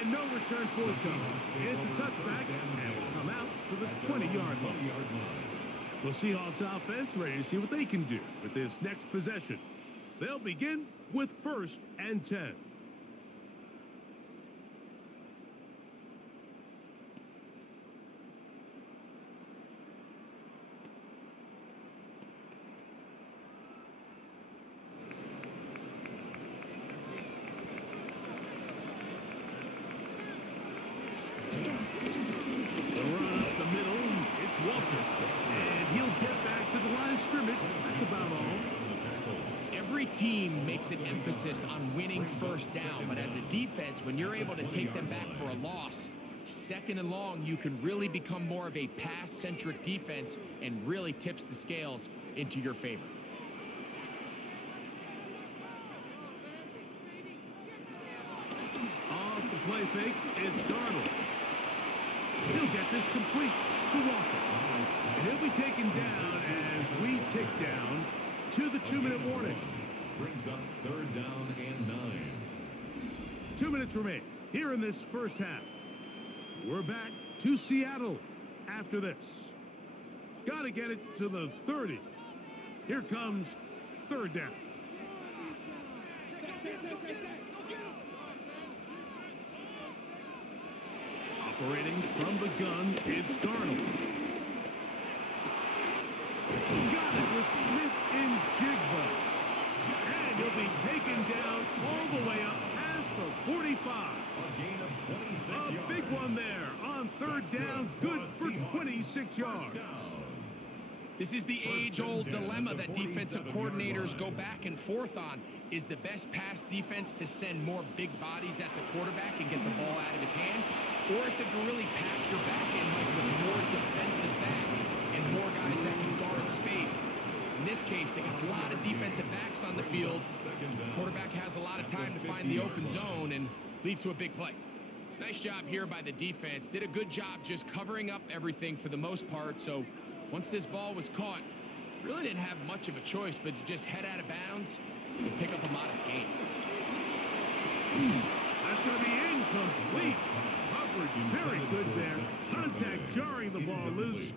And no return forthcoming. It's a touchback, and will come out to the 20-yard line. The Seahawks offense ready to see what they can do with this next possession. They'll begin with 1st and 10. Team makes an emphasis on winning first down, but as a defense, when you're able to take them back for a loss, 2nd and long, you can really become more of a pass-centric defense and really tips the scales into your favor. Off the play fake, it's Darnold. He'll get this complete to Walker. And he'll be taken down as we tick down to the 2-minute warning. Brings up 3rd down and 9. 2 minutes remain here in this first half. We're back to Seattle after this. Got to get it to the 30. Here comes 3rd down. Operating from the gun, it's Darnold. Got it with Smith in Jigba. And he'll be taken down all the way up past the 45. A gain of 26 yards. A big one there on 3rd down. Good for 26 yards. This is the age-old dilemma that defensive coordinators go back and forth on. Is the best pass defense to send more big bodies at the quarterback and get the ball out of his hand? Or is it to really pack your back end with more defensive backs and more guys that can guard space? In this case, they got a lot of defensive backs on the field. Quarterback has a lot of time to find the open zone and leads to a big play. Nice job here by the defense. Did a good job just covering up everything for the most part. So once this ball was caught, really didn't have much of a choice but to just head out of bounds and pick up a modest gain. That's going to be incomplete. Coverage very good there. Contact jarring the ball loose.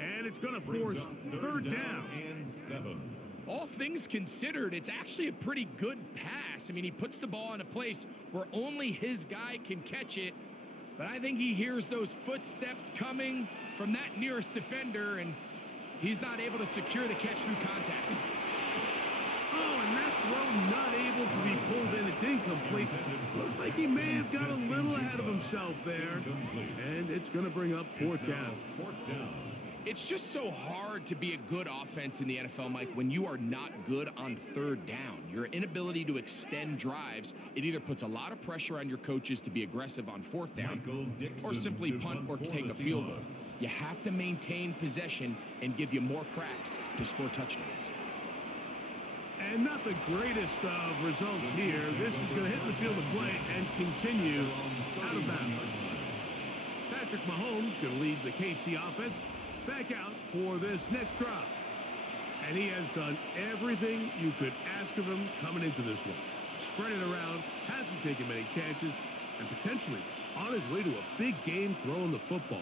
And it's going to force 3rd down. And 7. All things considered, it's actually a pretty good pass. I mean, he puts the ball in a place where only his guy can catch it. But I think he hears those footsteps coming from that nearest defender, and he's not able to secure the catch through contact. Oh, and that throw not able to be pulled in. It's incomplete. Looked like he may have got a little ahead of himself there. And it's going to bring up fourth down. It's just so hard to be a good offense in the NFL, Mike, when you are not good on third down. Your inability to extend drives, it either puts a lot of pressure on your coaches to be aggressive on fourth down or simply punt or take a field goal. You have to maintain possession and give you more cracks to score touchdowns. And not the greatest of results here. This is going to hit the field of play and continue out of bounds. Patrick Mahomes going to lead the KC offense back out for this next drive. And he has done everything you could ask of him coming into this one. Spread it around, hasn't taken many chances, and potentially on his way to a big game throwing the football.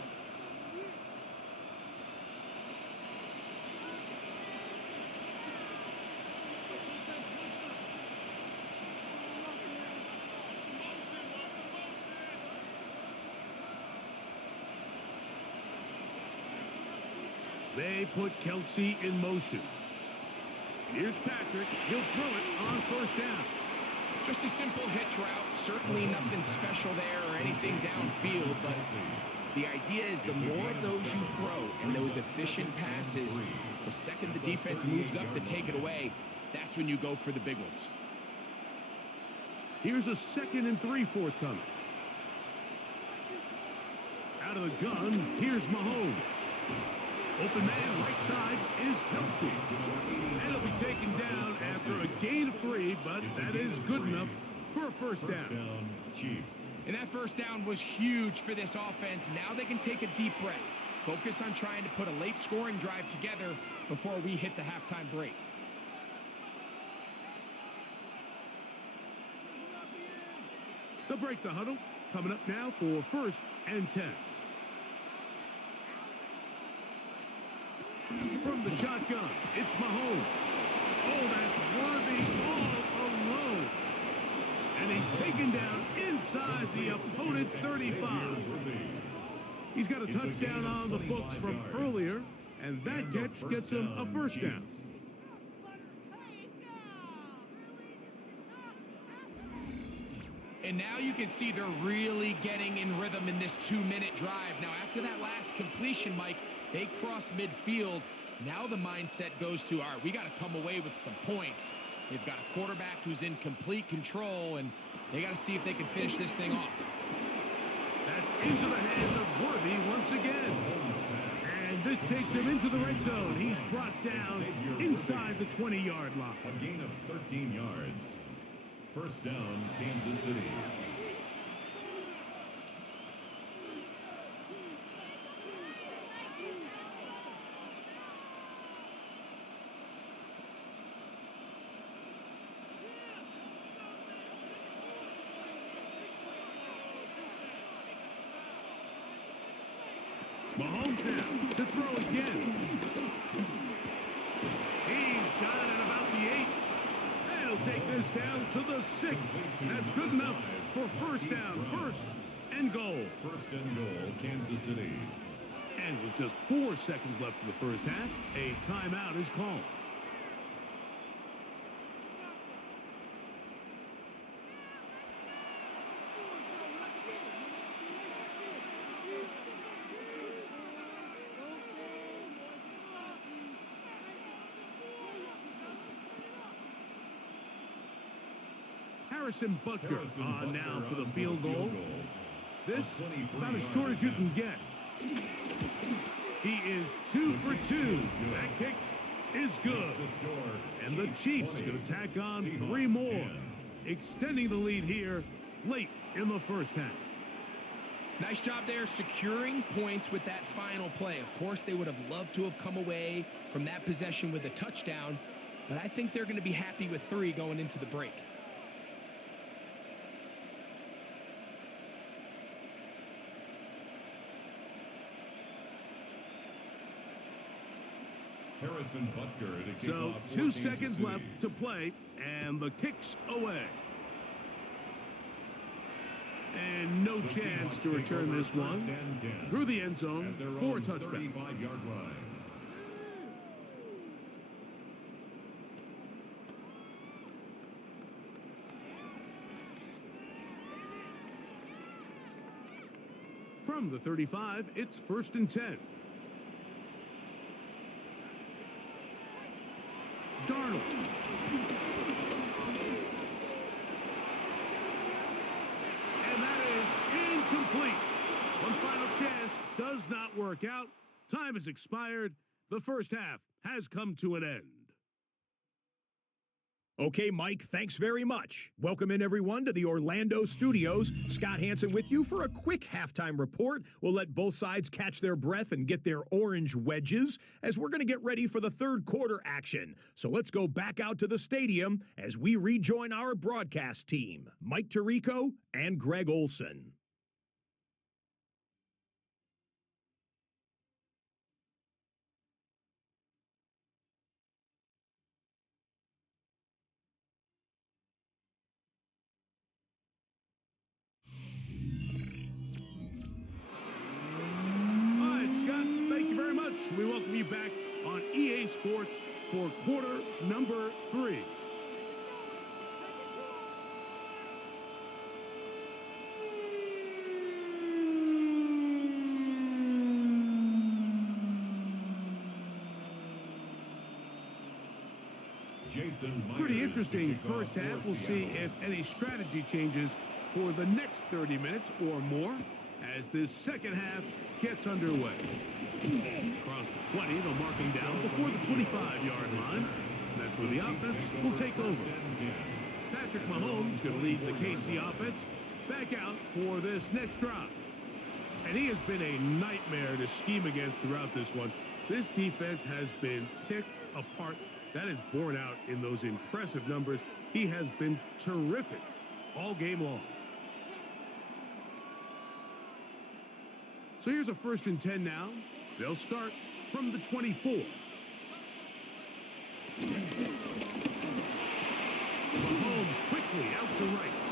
They put Kelsey in motion. Here's Patrick. He'll throw it on first down. Just a simple hitch route. Certainly nothing special there or anything downfield, but the idea is the more of those you throw and those efficient passes, the second the defense moves up to take it away, that's when you go for the big ones. Here's a 2nd and 3 forthcoming. Out of the gun, here's Mahomes. Open man, right side, is Kelsey. And he'll be taken down after a gain of 3, but that is good enough for a first down. Chiefs. And that first down was huge for this offense. Now they can take a deep breath. Focus on trying to put a late scoring drive together before we hit the halftime break. They'll break the huddle. Coming up now for 1st and 10. From the shotgun, it's Mahomes. Oh, that's worthy all alone. And he's taken down inside the opponent's 35. He's got a touchdown on the books from earlier, and that catch gets him a first down. And now you can see they're really getting in rhythm in this 2-minute drive. Now, after that last completion, Mike, they cross midfield. Now the mindset goes to, all right, we got to come away with some points. They've got a quarterback who's in complete control, and they got to see if they can finish this thing off. That's into the hands of Worthy once again. And this takes him into the red zone. He's brought down inside the 20-yard line. A gain of 13 yards. First down, Kansas City. Mahomes now to throw again. He's got it at about the 8. They'll take this down to the 6. That's good enough for first down. 1st and goal. 1st and goal, Kansas City. And with just 4 seconds left in the first half, a timeout is called. Harrison Butker on now for the field goal. This about as short as you can get. He is 2 for 2. That kick is good. And the Chiefs are going to tack on 3 more, extending the lead here late in the first half. Nice job there securing points with that final play. Of course, they would have loved to have come away from that possession with a touchdown, but I think they're going to be happy with 3 going into the break. Harrison Butker to So 2 seconds left to play, and the kick's away. And no chance to return this one through the end zone for a touchback. 35-yard line. From the 35, it's 1st and 10. Darnold. And that is incomplete. One final chance does not work out. Time has expired. The first half has come to an end. Okay, Mike, thanks very much. Welcome in, everyone, to the Orlando studios. Scott Hansen with you for a quick halftime report. We'll let both sides catch their breath and get their orange wedges as we're going to get ready for the third quarter action. So let's go back out to the stadium as we rejoin our broadcast team, Mike Tirico and Greg Olson. We welcome you back on EA Sports for quarter number 3. Pretty interesting first half. We'll see if any strategy changes for the next 30 minutes or more as this second half gets underway. Across the 20, they'll mark him down before the 25-yard line. That's where the offense will take over. Patrick Mahomes going to lead the KC offense back out for this next drive. And he has been a nightmare to scheme against throughout this one. This defense has been picked apart. That is borne out in those impressive numbers. He has been terrific all game long. So here's a 1st and 10 now. They'll start from the 24. Mahomes quickly out to Rice.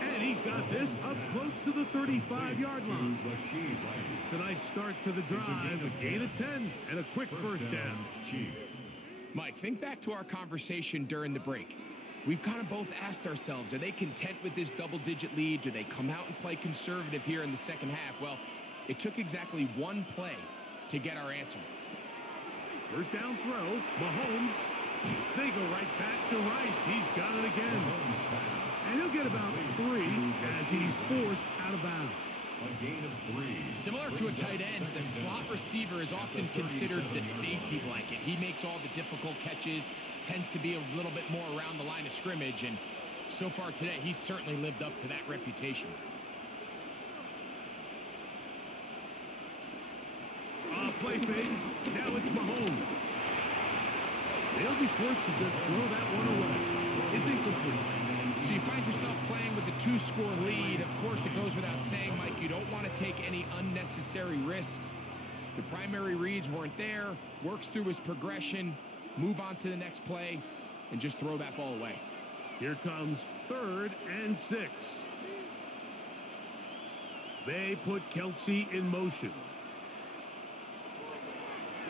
And he's got this up close to the 35-yard line. It's a nice start to the drive. A gain of 10 and a quick first down. Chiefs. Mike, think back to our conversation during the break. We've kind of both asked ourselves, are they content with this double-digit lead? Do they come out and play conservative here in the second half? Well, it took exactly one play to get our answer. First down throw, Mahomes. They go right back to Rice. He's got it again. And he'll get about 3 as he's forced out of bounds. A gain of 3. Similar to a tight end, the slot receiver is often considered the safety blanket. He makes all the difficult catches, tends to be a little bit more around the line of scrimmage, and so far today, he's certainly lived up to that reputation. Play fake. Now it's Mahomes. They'll be forced to just throw that one away. It's incomplete. So you find yourself playing with a 2-score lead. Of course, it goes without saying, Mike, you don't want to take any unnecessary risks. The primary reads weren't there. Works through his progression, move on to the next play, and just throw that ball away. Here comes 3rd and 6. They put Kelsey in motion.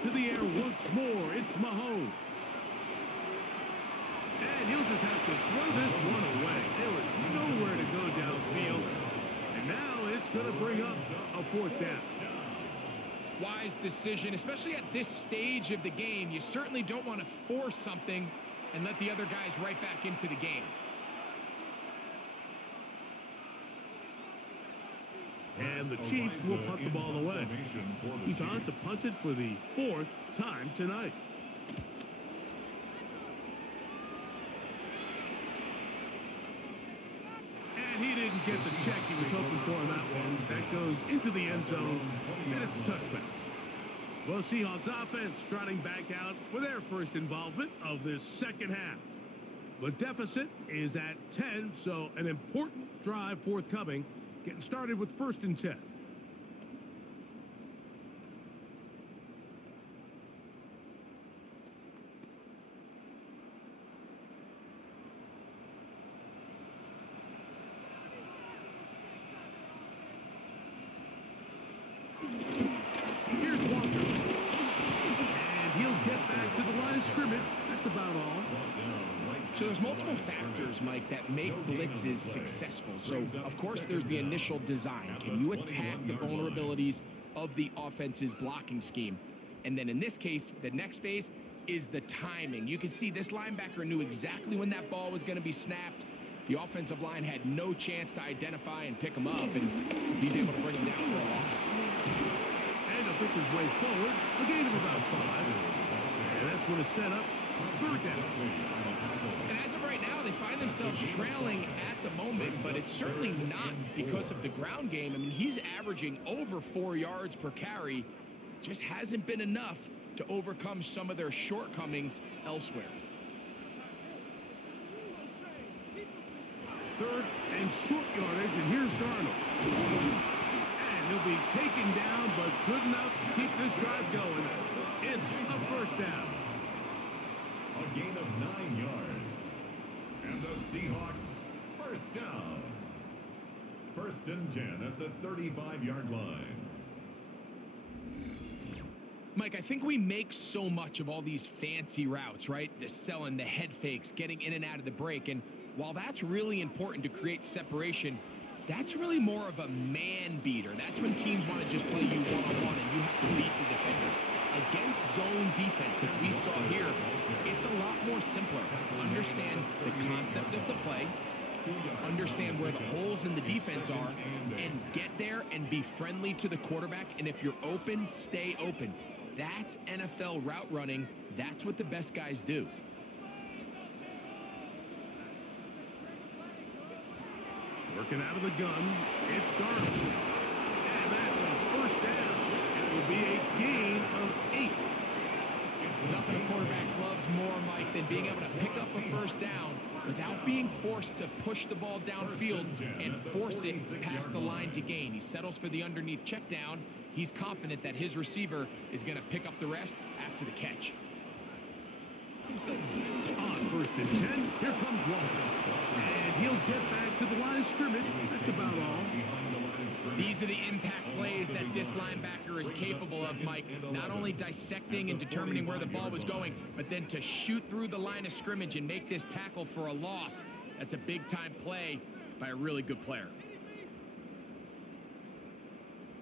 To the air once more, it's Mahomes. And he'll just have to throw this one away. There was nowhere to go downfield. And now it's going to bring up a 4th down. Wise decision, especially at this stage of the game. You certainly don't want to force something and let the other guys right back into the game. And the Chiefs will punt the ball away. He's on to punt it for the 4th time tonight. And he didn't get the check he was hoping for on that one. That goes into the end zone, and it's a touchback. Well, Seahawks offense trotting back out for their first involvement of this second half. The deficit is at 10, so an important drive forthcoming. Getting started with 1st and 10. That's about all. So there's multiple factors, Mike, that make blitzes successful. So, of course, there's the initial design. Can you attack the vulnerabilities of the offense's blocking scheme? And then in this case, the next phase is the timing. You can see this linebacker knew exactly when that ball was going to be snapped. The offensive line had no chance to identify and pick him up, and he's able to bring him down for a loss. And he'll pick his way forward, a gain of about 5. And that's going to set up third down. And as of right now, they find themselves trailing at the moment, but it's certainly not because of the ground game. I mean, he's averaging over 4 yards per carry. Just hasn't been enough to overcome some of their shortcomings elsewhere. Third and short yardage, and here's Darnold. And he'll be taken down, but good enough to keep this drive going. It's a first down. A gain of 9 yards. And the Seahawks, first down. First and 10 at the 35-yard line. Mike, I think we make so much of all these fancy routes, right? The selling, the head fakes, getting in and out of the break. And while that's really important to create separation, that's really more of a man beater. That's when teams want to just play you one-on-one and you have to beat the defender. Against zone defense, like we saw here, it's a lot more simpler. Understand the concept of the play, understand where the holes in the defense are, and get there and be friendly to the quarterback. And if you're open, stay open. That's NFL route running. That's what the best guys do. Working out of the gun, it's Darnold. And that's a first down. It will be a gain of 8. Nothing a quarterback loves more, Mike, than being able to pick up a first down without being forced to push the ball downfield and force it past the line to gain. He settles for the underneath check down. He's confident that his receiver is going to pick up the rest after the catch. On first and 10, here comes Walker. And he'll get back to the line of scrimmage. That's about all. These are the impact plays that this linebacker is capable of, Mike. Not only dissecting and determining where the ball was going, but then to shoot through the line of scrimmage and make this tackle for a loss. That's a big-time play by a really good player.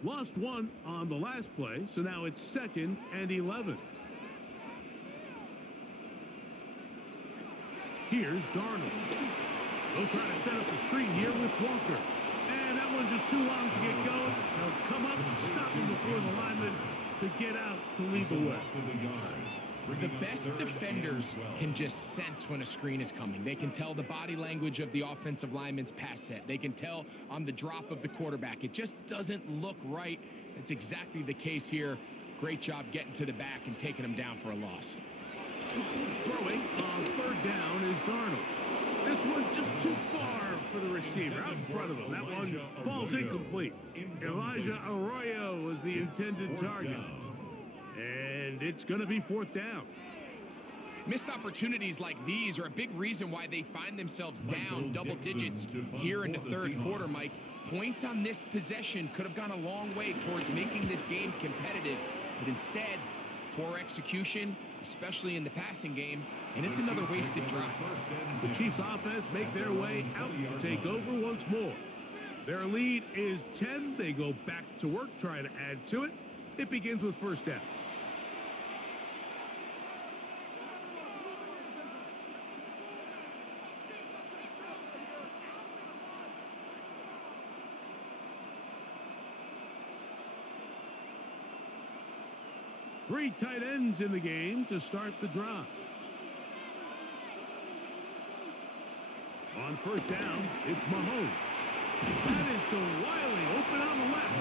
Lost one on the last play, so now it's 2nd and 11. Here's Darnold. They'll try to set up the screen here with Walker. And that one's just too long to get going. They'll come up and stop him before the lineman could get out to lead the way. The best defenders can just sense when a screen is coming. They can tell the body language of the offensive lineman's pass set. They can tell on the drop of the quarterback. It just doesn't look right. That's exactly the case here. Great job getting to the back and taking him down for a loss. Throwing on third down is Darnold. This one just too far for the receiver out in front of him. That one falls incomplete. Elijah Arroyo was the intended target. And it's going to be 4th down. Missed opportunities like these are a big reason why they find themselves down double digits here in the third quarter, Mike. Points on this possession could have gone a long way towards making this game competitive. But instead, poor execution, especially in the passing game, and it's another wasted drive. The Chiefs offense make their way out to take over once more. Their lead is 10. They go back to work, trying to add to it. It begins with first down. Three tight ends in the game to start the drive. On first down, it's Mahomes. That is to Wiley, open on the left.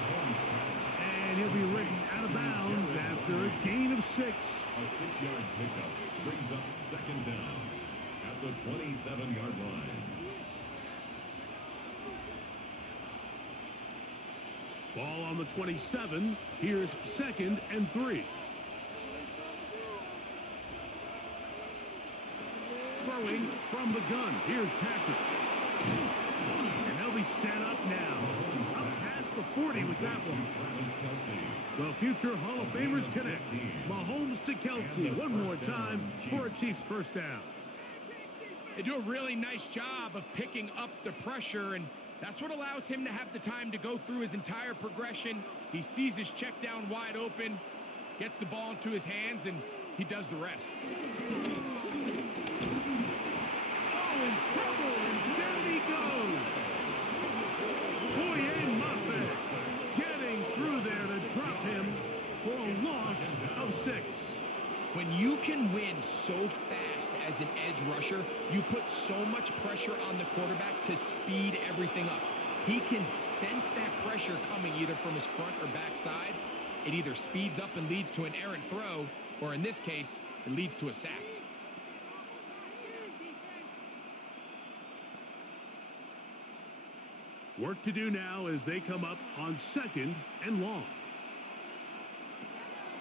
And he'll be ridden out of bounds after a gain of 6. A 6-yard pickup brings up 2nd down at the 27-yard line. Ball on the 27. Here's 2nd and 3. Throwing from the gun. Here's Patrick. And they'll be set up now. Up past the 40 with that one. The future Hall of Famers connect. Mahomes to Kelsey one more time for a Chiefs first down. They do a really nice job of picking up the pressure, and that's what allows him to have the time to go through his entire progression. He sees his check down wide open, gets the ball into his hands, and he does the rest. Oh, in trouble, and down he goes. Boye Muffet getting through there to drop him for a loss of 6. When you can win so fast as an edge rusher, you put so much pressure on the quarterback to speed everything up. He can sense that pressure coming either from his front or back side. It either speeds up and leads to an errant throw, or in this case, it leads to a sack. Work to do now as they come up on 2nd and long.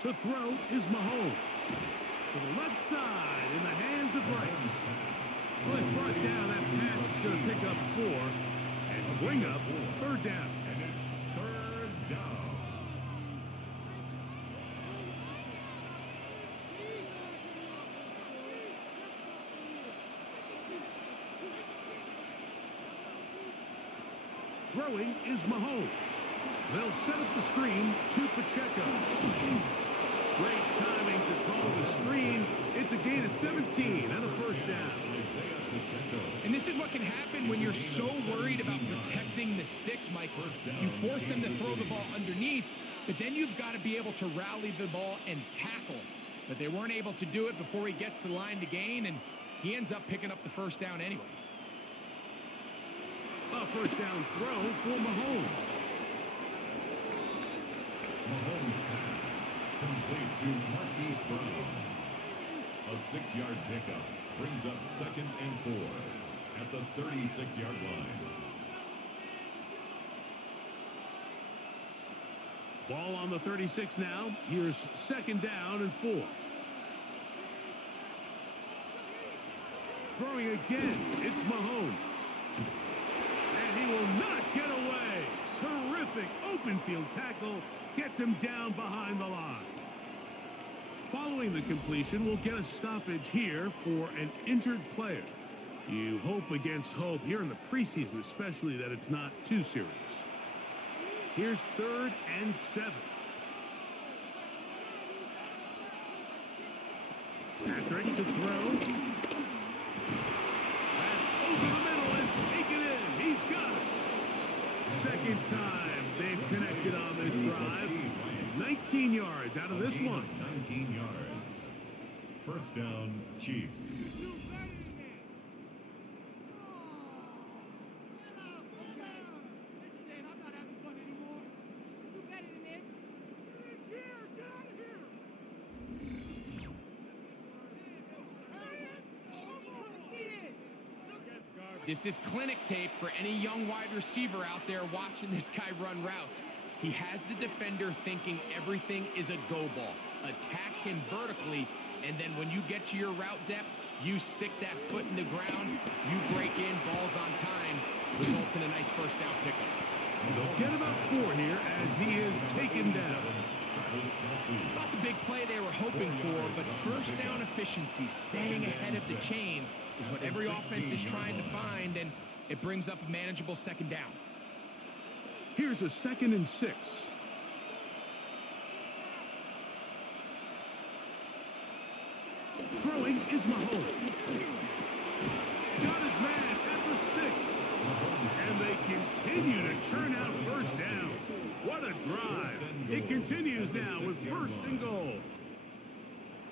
To throw is Mahomes. To the left side in the hands of Rice. Well, he's brought down. That pass is going to pick up 4 and bring up 3rd down. And it's 3rd down. Throwing is Mahomes. They'll set up the screen to Pacheco. Great timing to call the screen. It's a gain of 17 and a first down. And this is what can happen when you're so worried about protecting the sticks, Mike. You force them to throw the ball underneath, but then you've got to be able to rally the ball and tackle. But they weren't able to do it before he gets the line to gain, and he ends up picking up the first down anyway. A first down throw for Mahomes. Mahomes pass complete to Marquise Brown. A 6-yard pickup brings up 2nd and 4 at the 36-yard line. Ball on the 36 now. Here's 2nd down and 4. Throwing again. It's Mahomes. And he will not get away. Terrific open field tackle. Gets him down behind the line. Following the completion, we'll get a stoppage here for an injured player. You hope against hope here in the preseason, especially that it's not too serious. Here's 3rd and 7. Patrick to throw. That's over the middle and take it in. He's got it. 2nd time they've connected on this drive. 19 yards out of this one. 19 yards. First down, Chiefs. This is clinic tape for any young wide receiver out there watching this guy run routes. He has the defender thinking everything is a go ball. Attack him vertically, and then when you get to your route depth, you stick that foot in the ground, you break in, balls on time, results in a nice first down pickup. They'll get about 4 here as he is taken down. It's not the big play they were hoping for, but first down efficiency, staying ahead of the chains, is what every offense is trying to find, and it brings up a manageable 2nd down. Here's a 2nd and 6. Throwing is Mahomes. Got his man at the 6. And they continue to churn out first down. What a drive. It continues now with 1st and goal.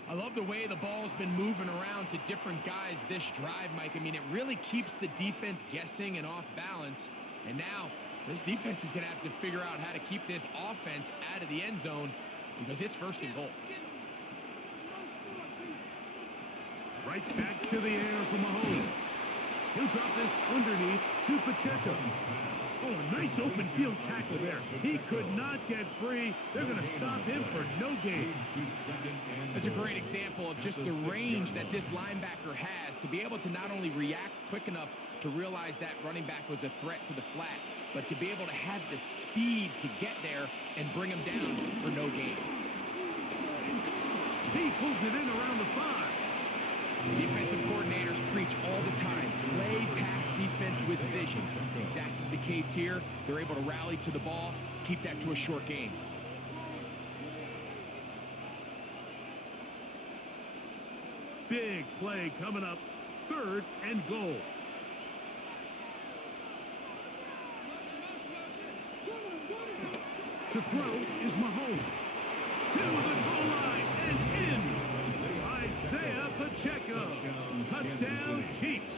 I love the way the ball's been moving around to different guys this drive, Mike. I mean, it really keeps the defense guessing and off balance. And now this defense is going to have to figure out how to keep this offense out of the end zone because it's 1st and goal. Right back to the air for Mahomes. He'll drop this underneath to Pacheco. Oh, a nice open field tackle there. He could not get free. They're going to stop him for no gain. That's a great example of just the range that this linebacker has to be able to not only react quick enough to realize that running back was a threat to the flat, but to be able to have the speed to get there and bring them down for no gain. He pulls it in around the 5. Defensive coordinators preach all the time, play pass defense with vision. It's exactly the case here. They're able to rally to the ball, keep that to a short game. Big play coming up. 3rd and goal. To throw is Mahomes. To the goal line and in. Isaiah Pacheco. Touchdown, Chiefs.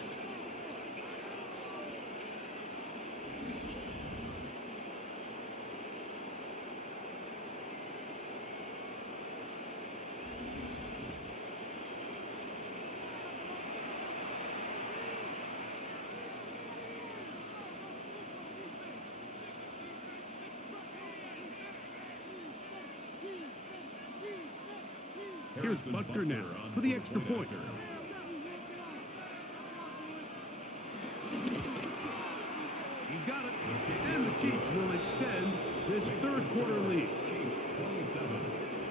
Here's Butker now for the extra point. He's got it. And the Chiefs will extend this 3rd quarter lead. Chiefs 27,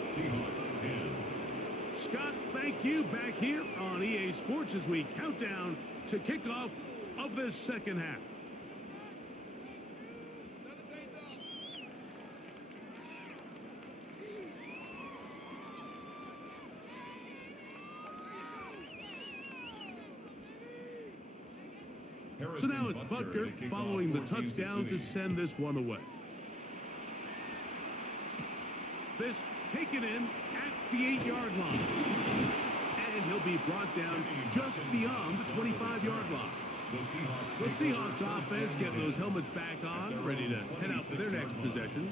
Seahawks 10. Scott, thank you. Back here on EA Sports as we count down to kickoff of this 2nd half. So now it's Butker following the touchdown to send this one away. This taken in at the 8-yard line. And he'll be brought down just beyond the 25-yard line. The Seahawks offense getting those helmets back on, ready to head out for their next possession.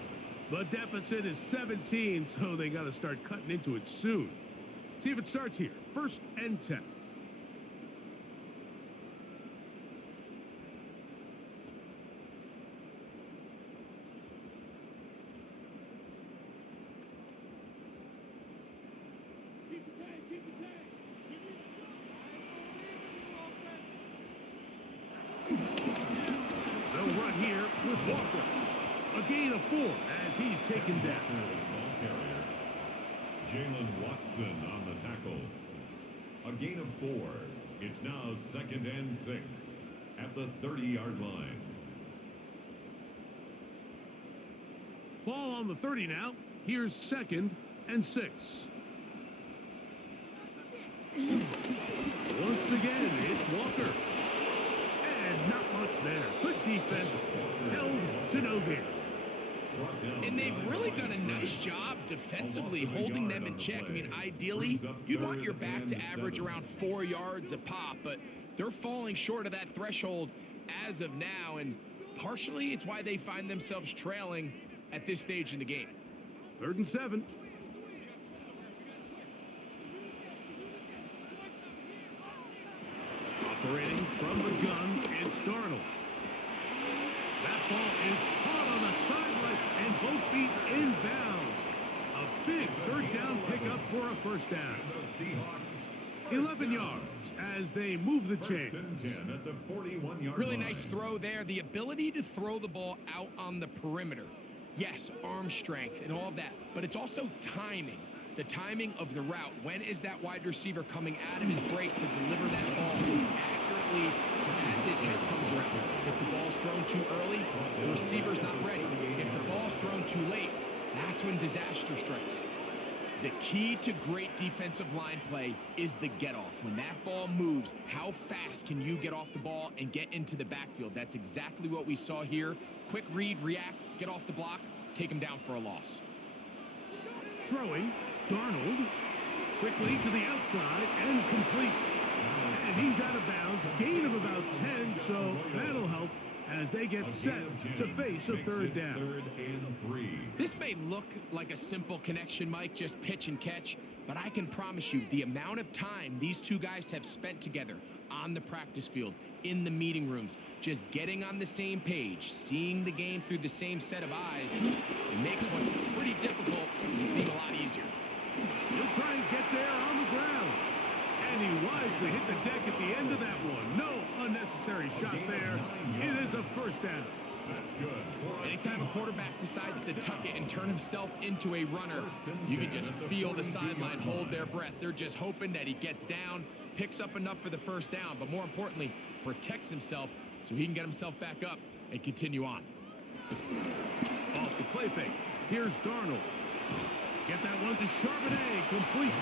The deficit is 17, so they got to start cutting into it soon. See if it starts here. 1st and 10. They'll run here with Walker. A gain of 4 as he's taken down. Ball carrier. Jalen Watson on the tackle. A gain of 4. It's now 2nd and 6 at the 30-yard line. Ball on the 30 now. Here's 2nd and 6. Once again, it's Walker. And not much there. Good defense. Held to no gain. And they've really done a nice job defensively holding them in check. I mean, ideally, you'd want your back to average around 4 yards a pop, but they're falling short of that threshold as of now, and partially it's why they find themselves trailing at this stage in the game. 3rd and 7. Operating from the gun, it's Darnold. That ball is caught on the sideline and both feet inbounds. A big 3rd down pickup for a 1st down. The Seahawks 11 yards as they move the chain. 1st and 10 at the 41-yard Really line. nice throw there. The ability to throw the ball out on the perimeter. Yes, arm strength and all of that, but it's also timing. The timing of the route. When is that wide receiver coming out of his break to deliver that ball accurately as his head comes around? If the ball's thrown too early, the receiver's not ready. If the ball's thrown too late, that's when disaster strikes. The key to great defensive line play is the get-off. When that ball moves, how fast can you get off the ball and get into the backfield? That's exactly what we saw here. Quick read, react, get off the block, take him down for a loss. Throwing, Darnold. Quickly to the outside and complete. And he's out of bounds. Gain of about 10, so that'll help as they get set to face a 3rd down. 3rd and 3. This may look like a simple connection, Mike, just pitch and catch, but I can promise you the amount of time these two guys have spent together on the practice field, in the meeting rooms, just getting on the same page, seeing the game through the same set of eyes, it makes what's pretty difficult seem a lot easier. He'll try and get there on the ground. And he wisely hit the deck at the end of that one. No unnecessary shot there. It is a 1st down. That's good. Anytime a quarterback decides to tuck it and turn himself into a runner, you can just feel the sideline hold their breath. They're just hoping that he gets down, picks up enough for the first down, but more importantly, protects himself so he can get himself back up and continue on. Off the play fake. Here's Darnold. Get that one to Charbonnet, complete.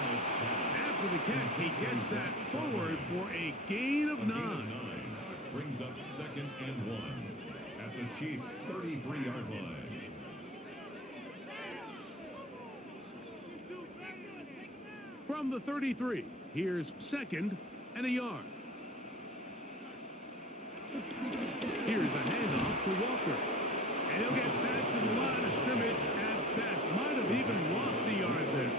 After the catch, he gets that forward for a gain of 9. Brings up 2nd and 1 at the Chiefs' 33-yard line. From the 33, here's 2nd and a yard. Here's a handoff to Walker. And he'll get back to the line of scrimmage at best. Might have even lost a yard there.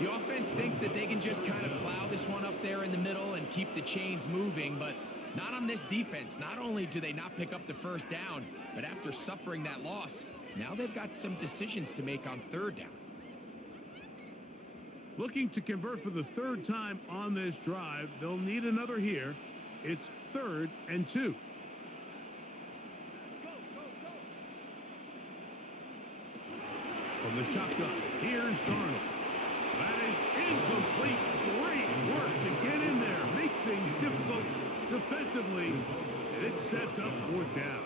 The offense thinks that they can just kind of plow this one up there in the middle and keep the chains moving, but not on this defense. Not only do they not pick up the first down, but after suffering that loss, now they've got some decisions to make on 3rd down. Looking to convert for the 3rd time on this drive. They'll need another here. It's 3rd and 2. From the shotgun, here's Darnold. That is incomplete. Great work to get in there, make things difficult defensively. And it sets up 4th down.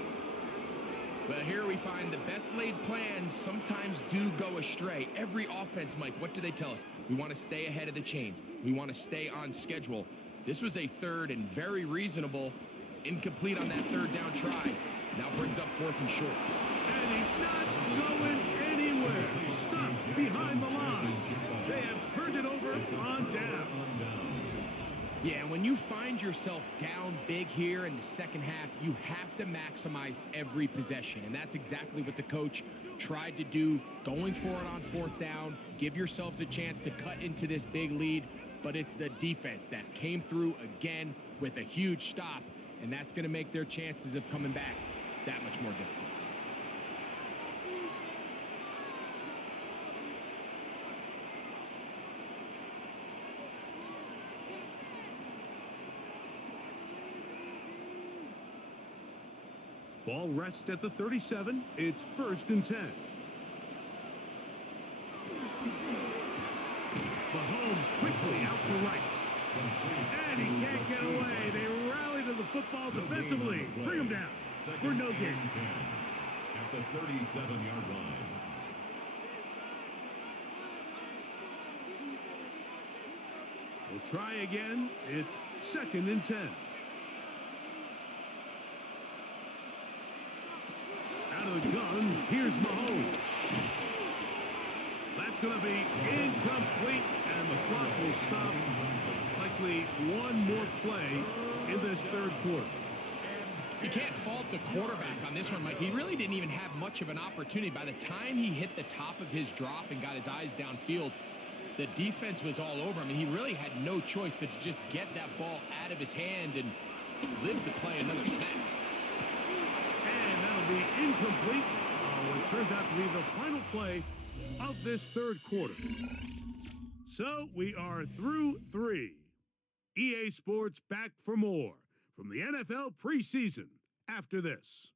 But here we find the best laid plans sometimes do go astray. Every offense, Mike, what do they tell us? We want to stay ahead of the chains. We want to stay on schedule. This was a 3rd and very reasonable. Incomplete on that 3rd down try. Now brings up 4th and short. And he's not going anywhere. Stuffed behind the line. They have turned it over on down. Yeah, when you find yourself down big here in the second half, you have to maximize every possession. And that's exactly what the coach tried to do, going for it on 4th down. Give yourselves a chance to cut into this big lead. But it's the defense that came through again with a huge stop. And that's going to make their chances of coming back that much more difficult. Ball rests at the 37. It's 1st and 10. Mahomes quickly out to Rice. And he can't get away. They rally to the football defensively. Bring him down for no gain. At the 37-yard line. We'll try again. It's 2nd and 10. Out of the gun, here's Mahomes. That's going to be incomplete, and the clock will stop. Likely one more play in this 3rd quarter. You can't fault the quarterback on this one, Mike. He really didn't even have much of an opportunity. By the time he hit the top of his drop and got his eyes downfield, the defense was all over him, and he really had no choice but to just get that ball out of his hand and live to play another snap. And that'll be incomplete. It turns out to be the final play of this 3rd quarter. So we are through 3. EA Sports back for more from the NFL preseason after this.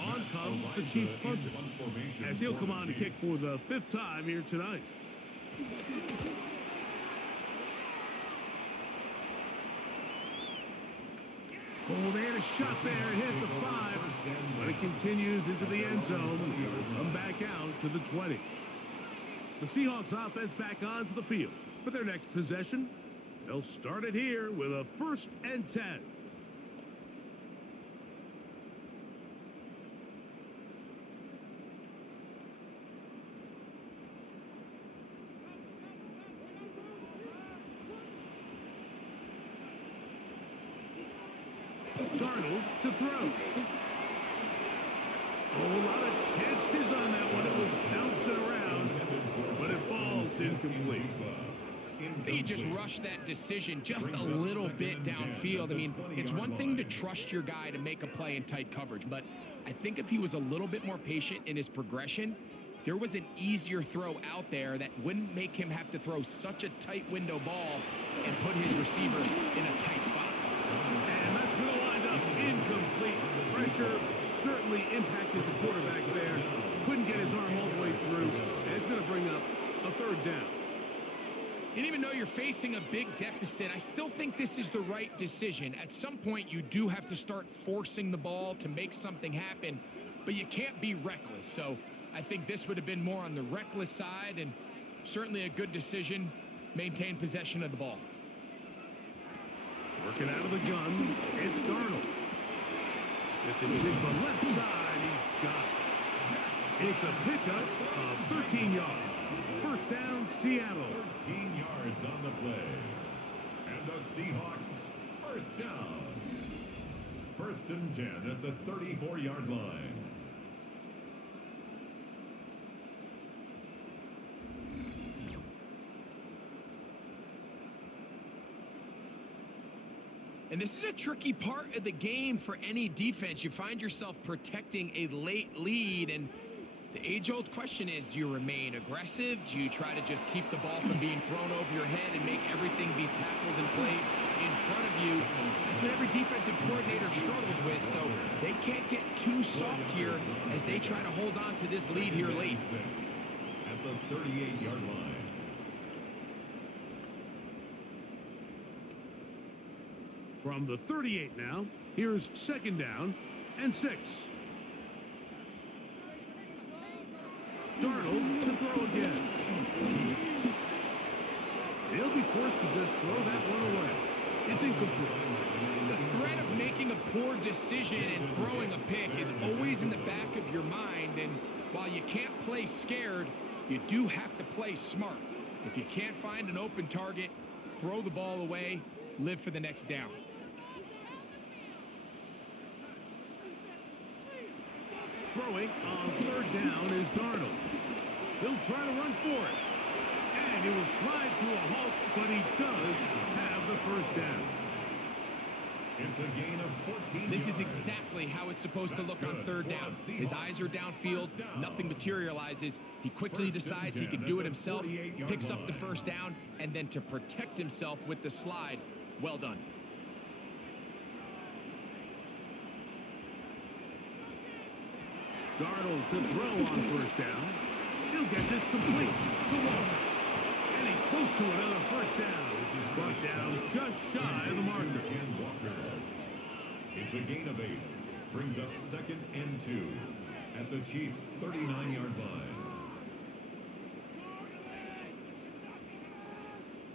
On comes the Chiefs punter, as he'll come on to kick for the 5th time here tonight. Oh, they had a shot there and hit the 5, but it continues into the end zone. It'll come back out to the 20. The Seahawks offense back onto the field for their next possession. They'll start it here with a 1st and 10. Darnold to throw. Oh, a lot of chances on that one. It was bouncing around, but it falls incomplete. He just rushed that decision just a little bit downfield. I mean, it's one thing to trust your guy to make a play in tight coverage, but I think if he was a little bit more patient in his progression, there was an easier throw out there that wouldn't make him have to throw such a tight window ball and put his receiver in a tight spot. And that's going to wind up incomplete. Pressure certainly impacted the quarterback there. Couldn't get his arm all the way through, and it's going to bring up a third down. And even though you're facing a big deficit, I still think this is the right decision. At some point, you do have to start forcing the ball to make something happen, but you can't be reckless. So I think this would have been more on the reckless side, and certainly a good decision. Maintain possession of the ball. Working out of the gun, it's Darnold. Smith and Jigba left side, he's got it. It's a pickup of 13 yards. First down, Seattle. 13 yards on the play. And the Seahawks, first down. First and 10 at the 34-yard line. And this is a tricky part of the game for any defense. You find yourself protecting a late lead, and the age-old question is, do you remain aggressive? Do you try to just keep the ball from being thrown over your head and make everything be tackled and played in front of you? That's what every defensive coordinator struggles with, so they can't get too soft here as they try to hold on to this lead here late. At the 38-yard line. From the 38 now, here's second down and 6. Darnold to throw again. He'll be forced to just throw that one away. It's incomplete. The threat of making a poor decision and throwing a pick is always in the back of your mind, and while you can't play scared, you do have to play smart. If you can't find an open target, throw the ball away, live for the next down. Throwing on third down is Darnold. He'll try to run for it. And he will slide to a halt, but he does have the first down. It's a gain of 14 This is yards. exactly how it's supposed to look on third down. His eyes are downfield, nothing materializes. He quickly decides he can do it himself, picks up the first down, and then to protect himself with the slide, well done. Darnold to throw on first down. He'll get this complete to Walker. And he's close to another first down as he's brought down just shy of the marker. It's a gain of 8. Brings up second and 2 at the Chiefs' 39-yard line.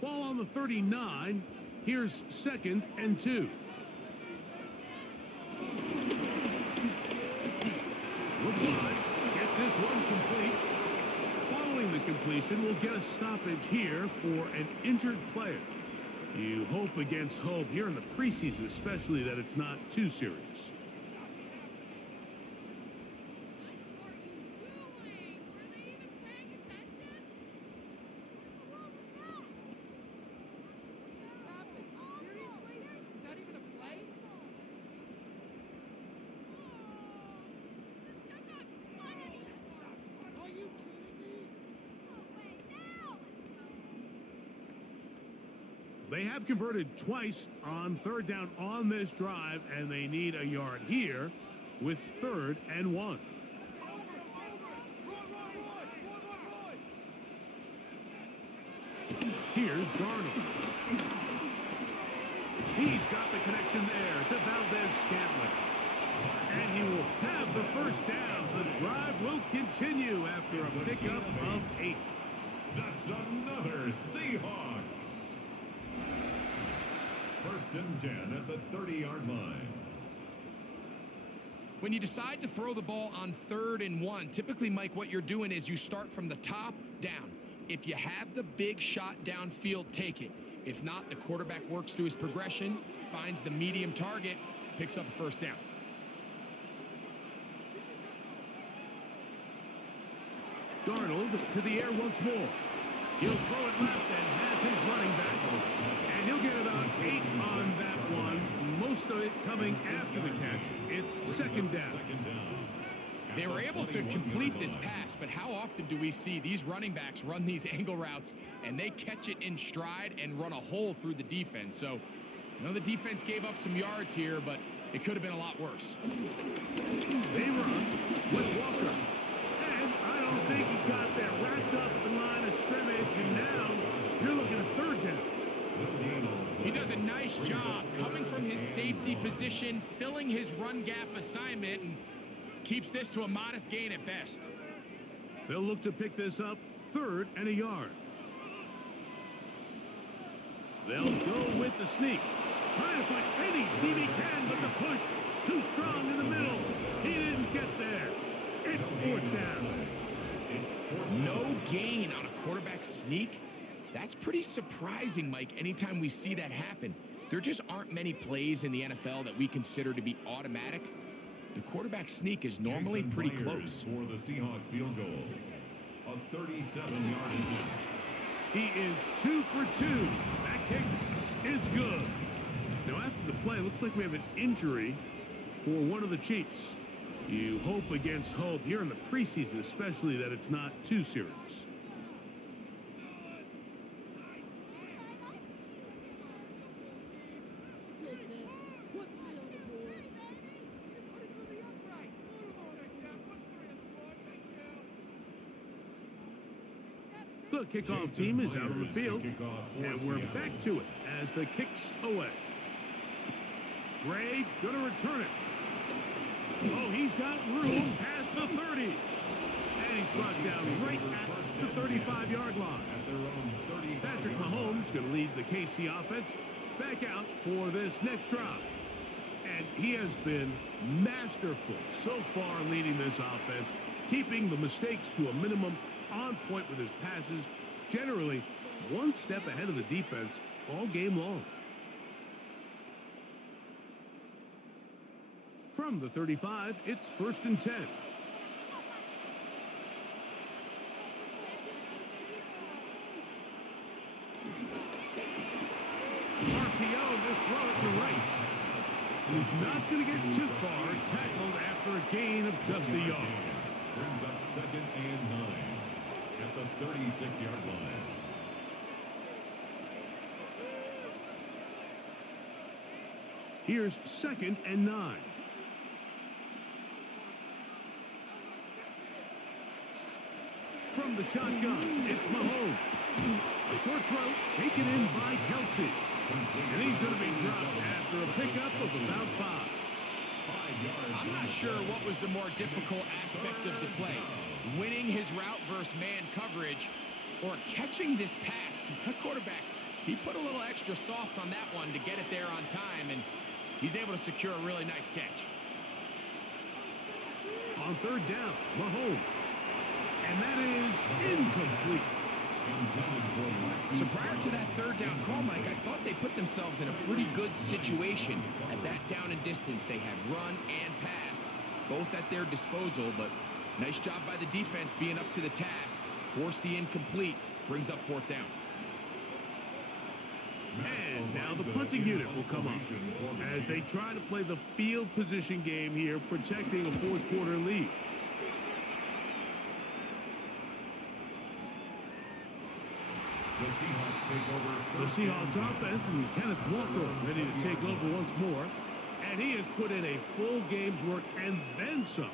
Ball on the 39. Here's second and 2. Look wide. Get this one complete. Following the completion, we'll get a stoppage here for an injured player. You hope against hope here in the preseason, especially that it's not too serious. They have converted twice on third down on this drive, and they need a yard here with 3rd and 1. Here's Darnold. He's got the connection there to Valdez-Scantling. And he will have the first down. The drive will continue after a pickup of 8. That's another Seahawks. First and 10 at the 30-yard line. When you decide to throw the ball on 3rd and 1, typically, Mike, what you're doing is you start from the top down. If you have the big shot downfield, take it. If not, the quarterback works through his progression, finds the medium target, picks up the first down. Darnold to the air once more. He'll throw it left and has his running back. And he'll get about 8 on that one. Most of it coming after the catch. It's second down. They were able to complete this pass, but how often do we see these running backs run these angle routes and they catch it in stride and run a hole through the defense? So, I know the defense gave up some yards here, but it could have been a lot worse. They run with Walker. And I don't think he got there. Wrapped up at the line of scrimmage, and now you're looking at third down. He does a nice job coming from his safety position, filling his run gap assignment, and keeps this to a modest gain at best. They'll look to pick this up, 3rd and a yard. They'll go with the sneak. Trying to find any seam he can, but the push too strong in the middle. He didn't get there. It's 4th down. No gain on a quarterback sneak. That's pretty surprising, Mike, anytime we see that happen. There just aren't many plays in the NFL that we consider to be automatic. The quarterback sneak is normally pretty close. For the Seahawks field goal. A 37-yard attempt. He is 2 for 2. That kick is good. Now after the play, looks like we have an injury for one of the Chiefs. You hope against hope here in the preseason, especially that it's not too serious. The kickoff team is out on the field, and we're back to it as the kick's away. Gray going to return it. Oh, he's got room past the 30. And he's brought down right at the 35-yard line. Patrick Mahomes going to lead the KC offense back out for this next drive. And he has been masterful so far leading this offense, keeping the mistakes to a minimum, on point with his passes, generally one step ahead of the defense all game long. From the 35, it's 1st and 10. RPO to throw it to Rice. He's not going to get too far, tackled after a gain of just a yard. Brings up 2nd and 9 at the 36-yard line. Here's 2nd and 9. From the shotgun, it's Mahomes. A short throw taken in by Kelsey. And he's going to be dropped after a pickup of about 5. I'm not sure what was the more difficult aspect of the play. Winning his route versus man coverage or catching this pass, because that quarterback, he put a little extra sauce on that one to get it there on time, and he's able to secure a really nice catch. On 3rd down, Mahomes. And that is incomplete. So prior to that 3rd down call, Mike, I thought they put themselves in a pretty good situation at that down and distance. They had run and pass, both at their disposal, but nice job by the defense being up to the task. Force the incomplete, brings up 4th down. And now the punting unit will come up as they try to play the field position game here, protecting a 4th quarter lead. The Seahawks offense and Kenneth Walker ready to take over once more. And he has put in a full game's work and then some.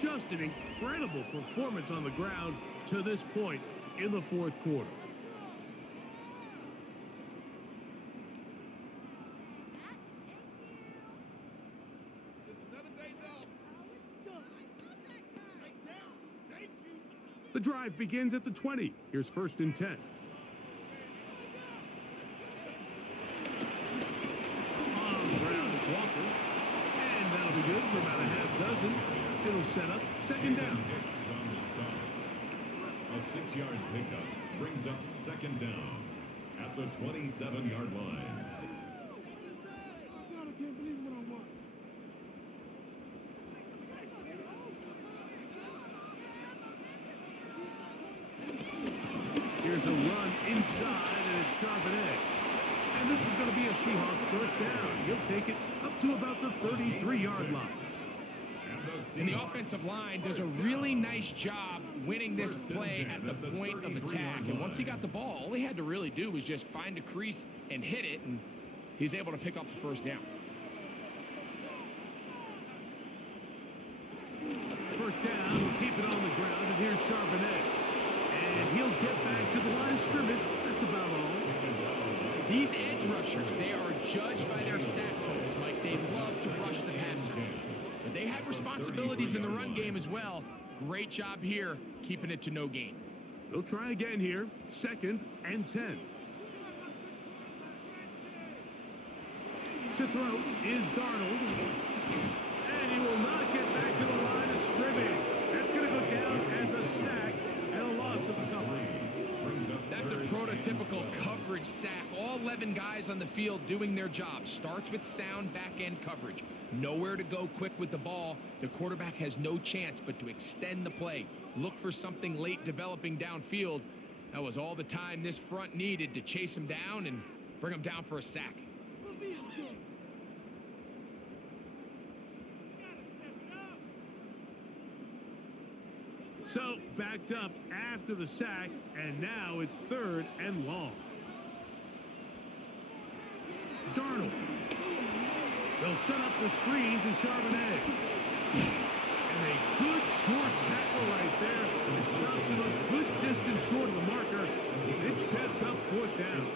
Just an incredible performance on the ground to this point in the 4th quarter. The drive begins at the 20. Here's 1st and 10. Walker, and that'll be good for about a half dozen. It'll set up 2nd down. A 6-yard pickup brings up 2nd down at the 27-yard line. God, I can't believe what I watched. And this is going to be a Seahawks first down. He'll take it up to about the 33-yard line. And the offensive line does a really nice job winning this play at the point of attack. And once he got the ball, all he had to really do was just find a crease and hit it, and he's able to pick up the first down. First down, we'll keep it on the ground, and here's Charbonnet. And he'll get back to the line of scrimmage. That's about all. These edge rushers, they are judged by their sack totals, Mike. They love to rush the passer. But they have responsibilities in the run game as well. Great job here, keeping it to no gain. They'll try again here. 2nd and 10. To throw is Darnold. And he will not get back to the line of scrimmage. That's going to go down as a sack and a loss of a couple. That's a prototypical coverage sack. All 11 guys on the field doing their job. Starts with sound back-end coverage. Nowhere to go quick with the ball. The quarterback has no chance but to extend the play. Look for something late developing downfield. That was all the time this front needed to chase him down and bring him down for a sack. So, backed up after the sack, and now it's 3rd and long. Darnold. They'll set up the screen to Charbonnet. And a good short tackle right there. It stops him a good distance short of the marker. It sets up 4th down.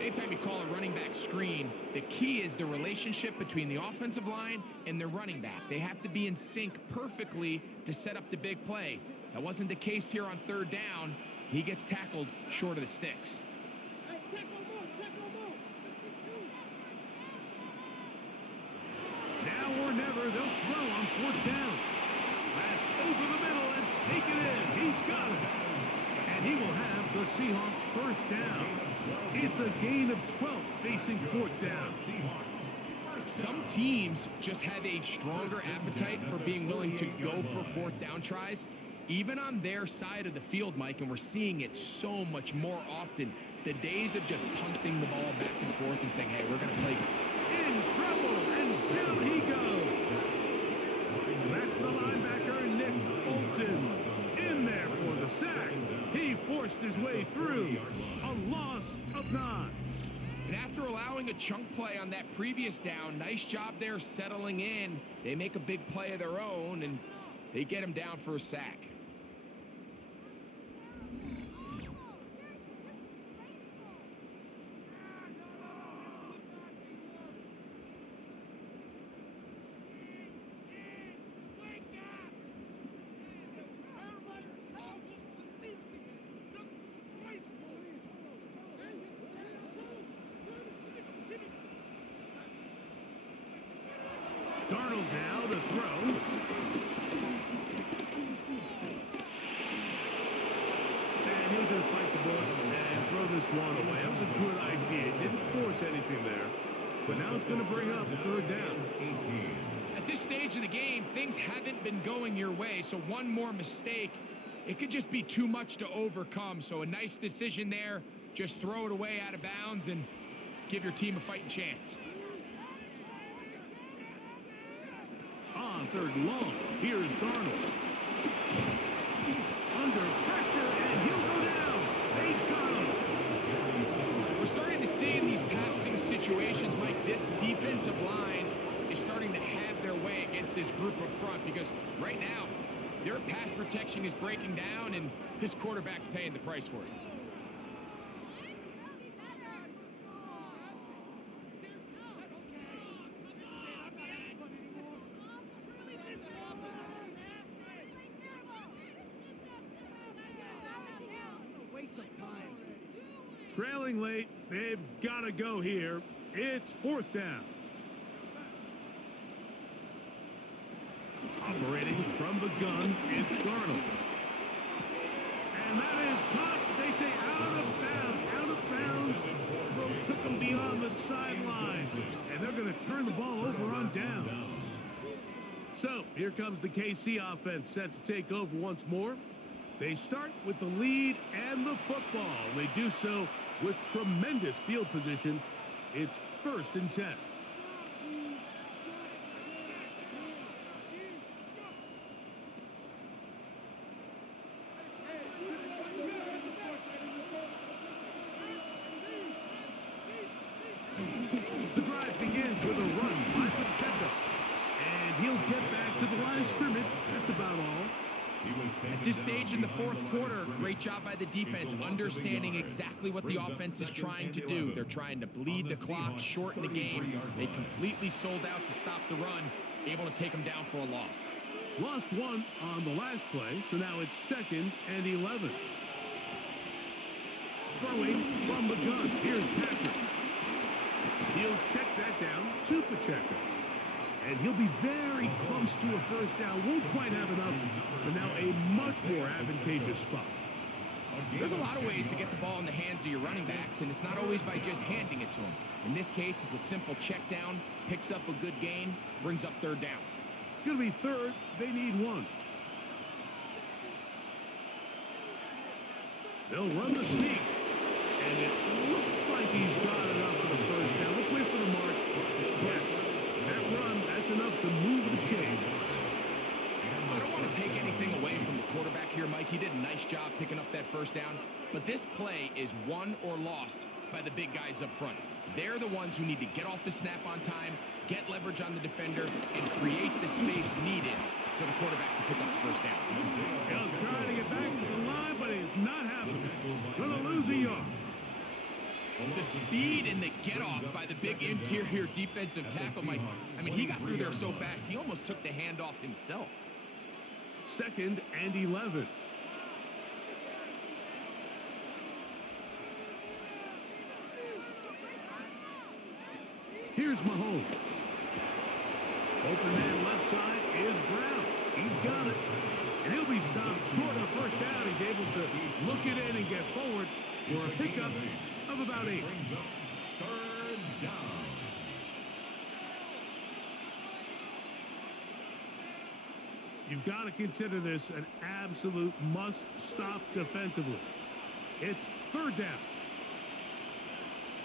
Anytime you call a running back screen, the key is the relationship between the offensive line and the running back. They have to be in sync perfectly to set up the big play. That wasn't the case here on 3rd down. He gets tackled short of the sticks. Now or never, they'll throw on 4th down. That's over the middle and take it in. He's got it. And he will have the Seahawks first down. It's a gain of 12 facing 4th down. Some teams just have a stronger appetite for being willing to go for 4th down tries, even on their side of the field, Mike, and we're seeing it so much more often. The days of just punting the ball back and forth and saying, hey, we're going to play. In trouble, and down he goes. That's the linebacker, Nick Bolton. In there for the sack. He forced his way through. A loss of 9. And after allowing a chunk play on that previous down, nice job there settling in. They make a big play of their own, and they get him down for a sack. Darnold now to throw. And he'll just bite the bullet and throw this one away. That was a good idea. Didn't force anything there. But now it's going to bring up 3rd down. At this stage of the game, things haven't been going your way, so one more mistake, it could just be too much to overcome. So a nice decision there. Just throw it away out of bounds and give your team a fighting chance. On 3rd and long, here's Darnold. Under pressure, and he'll go down. They got him. We're starting to see in these passing situations like this defensive line is starting to have their way against this group up front, because right now their pass protection is breaking down and this quarterback's paying the price for it. Trailing late, they've got to go here. It's 4th down. Operating from the gun, it's Darnold. And that is caught, they say, out of bounds. Out of bounds. Throw took him beyond the sideline. And they're going to turn the ball over on downs. So, here comes the KC offense set to take over once more. They start with the lead and the football. They do so With tremendous field position, it's 1st and 10. The drive begins with a run by Pacheco. And he'll get back to the line of scrimmage. That's about all. At this stage in the 4th quarter, great job by the defense, understanding exactly what the offense is trying to do. They're trying to bleed the clock, shorten the game. They completely sold out to stop the run, able to take them down for a loss. Lost one on the last play, so now it's 2nd and 11. Throwing from the gun. Here's Patrick. He'll check that down to Pacheco. And he'll be very close to a 1st down. Won't quite have enough, but now a much more advantageous spot. There's a lot of ways to get the ball in the hands of your running backs, and it's not always by just handing it to them. In this case, it's a simple check down, picks up a good gain, brings up 3rd down. It's going to be 3rd. They need 1. They'll run the sneak. And it looks like he's got enough for the 1st down. Let's wait for the mark. Yes, that run, that's enough to move the chains. I don't want to take anything away from the quarterback here, Mike. He did a nice job picking up that 1st down. But this play is won or lost by the big guys up front. They're the ones who need to get off the snap on time, get leverage on the defender, and create the space needed for the quarterback to pick up the 1st down. He'll try to get back to the line, but it's not happening. Going to lose a yard. The speed and the get-off by the big interior defensive tackle, Mike. I mean, he got through there so fast, he almost took the handoff himself. 2nd and 11. Here's Mahomes. Open man left side is Brown. He's got it. And he'll be stopped short of the 1st down. He's able to look it in and get forward for a pickup of about 8. 3rd down. You've got to consider this an absolute must-stop defensively. It's 3rd down.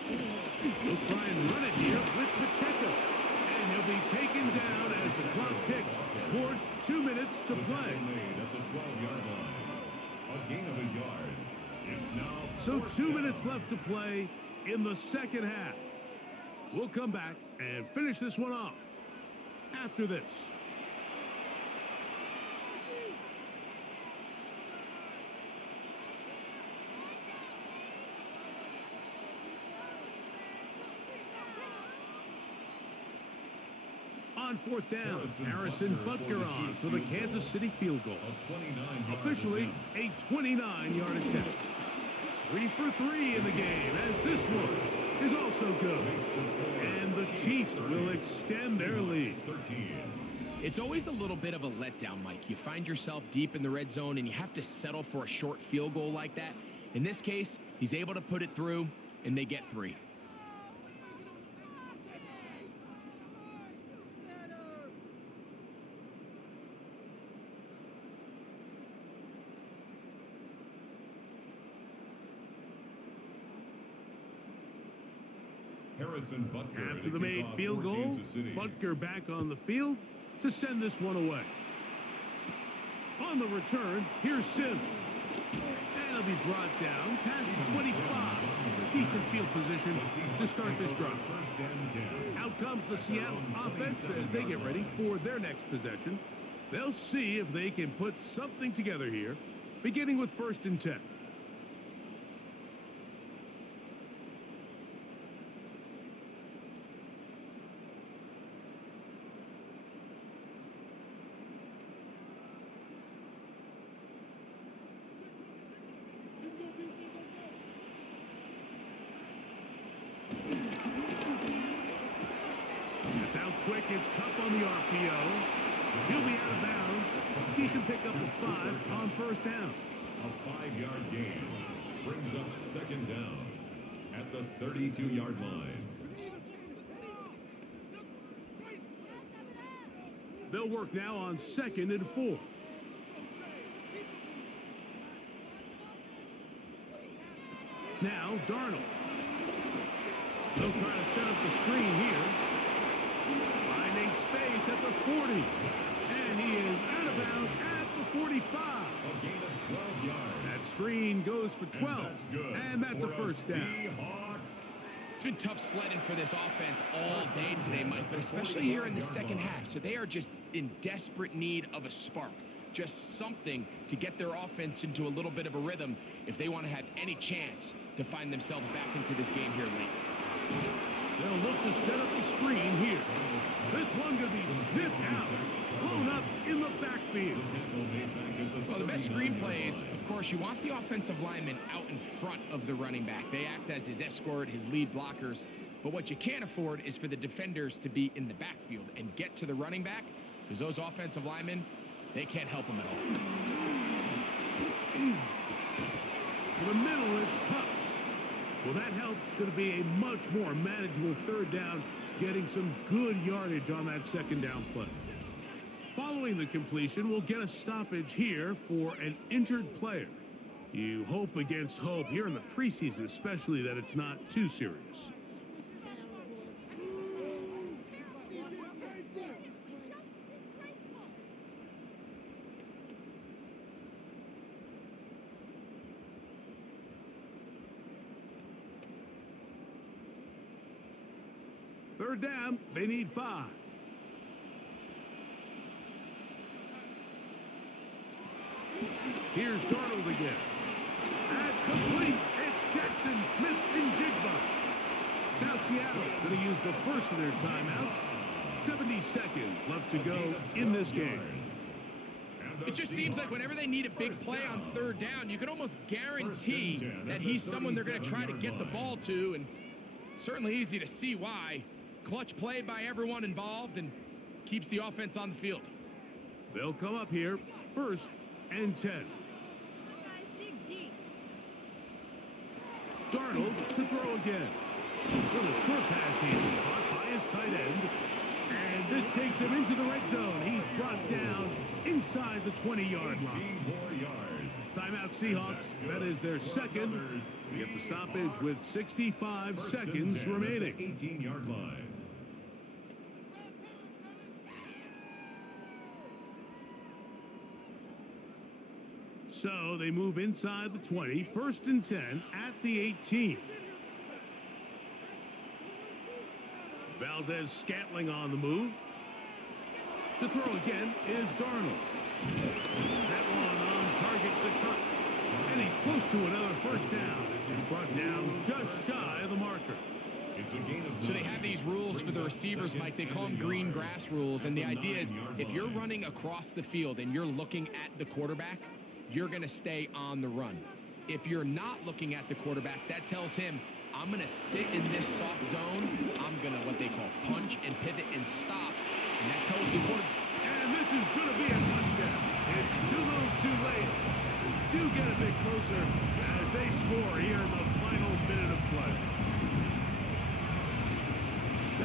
He'll try and run it here with Pacheco. And he'll be taken down as the clock ticks towards 2 minutes to play. Made at the 12-yard line. A gain of a yard. It's now So 2 minutes left to play in the 2nd half. We'll come back and finish this one off after this. On 4th down, Harrison Butker on for the Kansas City field goal. Officially a 29-yard attempt. 3 for 3 in the game, as this one is also good. And the Chiefs will extend their lead. It's always a little bit of a letdown, Mike. You find yourself deep in the red zone, and you have to settle for a short field goal like that. In this case, he's able to put it through, and they get 3. Harrison Butker. After the made field goal, Butker back on the field to send this one away. On the return, here's Sim. And he'll be brought down past the 25. Decent field position to start this drive. Out comes the Seattle offense as they get ready for their next possession. They'll see if they can put something together here, beginning with 1st and 10. That's out quick. It's Cup on the RPO. He'll be out of bounds. Decent pickup of 5 on 1st down. A 5-yard gain brings up 2nd down at the 32-yard line. They'll work now on 2nd and 4. Now, Darnold. They'll try to set up the screen here. Finding space at the 40. And he is out of bounds at the 45. A gain of 12 yards. That screen goes for 12. And that's a first down. Seahawks. It's been tough sledding for this offense all day today, Mike, but especially here in the second half. So they are just in desperate need of a spark. Just something to get their offense into a little bit of a rhythm if they want to have any chance to find themselves back into this game here late. They'll look to set up the screen here. This one going to be sniffed out. Blown up in the backfield. Well, the best screen plays, of course, you want the offensive lineman out in front of the running back. They act as his escort, his lead blockers. But what you can't afford is for the defenders to be in the backfield and get to the running back, because those offensive linemen, they can't help him at all. For the middle, it's Cup. Well, that helps. It's going to be a much more manageable third down, getting some good yardage on that second down play. Following the completion, we'll get a stoppage here for an injured player. You hope against hope here in the preseason, especially that it's not too serious. Third down, they need 5. Here's Darnold again. That's complete. It's Jackson, Smith, and Jigba. Now Seattle going to use the first of their timeouts. 70 seconds left to go in this game. It just seems like whenever they need a big play on third down, you can almost guarantee that he's someone they're going to try to get the ball to, and certainly easy to see why. Clutch play by everyone involved and keeps the offense on the field. They'll come up here, 1st and 10. Darnold to throw again. Little short pass here, caught by his tight end. And this takes him into the red zone. He's brought down inside the 20-yard line. Timeout Seahawks. That is their second. They get the stoppage with 65 seconds remaining. 18-yard line. So they move inside the 20, 1st and 10 at the 18. Valdez-Scantling on the move. To throw again is Darnold. That one on target to Cup. And he's close to another first down as he's brought down just shy of the marker. So they have these rules for the receivers, Mike. They call them green grass rules. And the idea is if you're running across the field and you're looking at the quarterback, you're going to stay on the run. If you're not looking at the quarterback, that tells him, I'm going to sit in this soft zone. I'm going to what they call punch and pivot and stop. And that tells the quarterback. And this is going to be a touchdown. It's too little too late. Do get a bit closer as they score here in the final minute of play.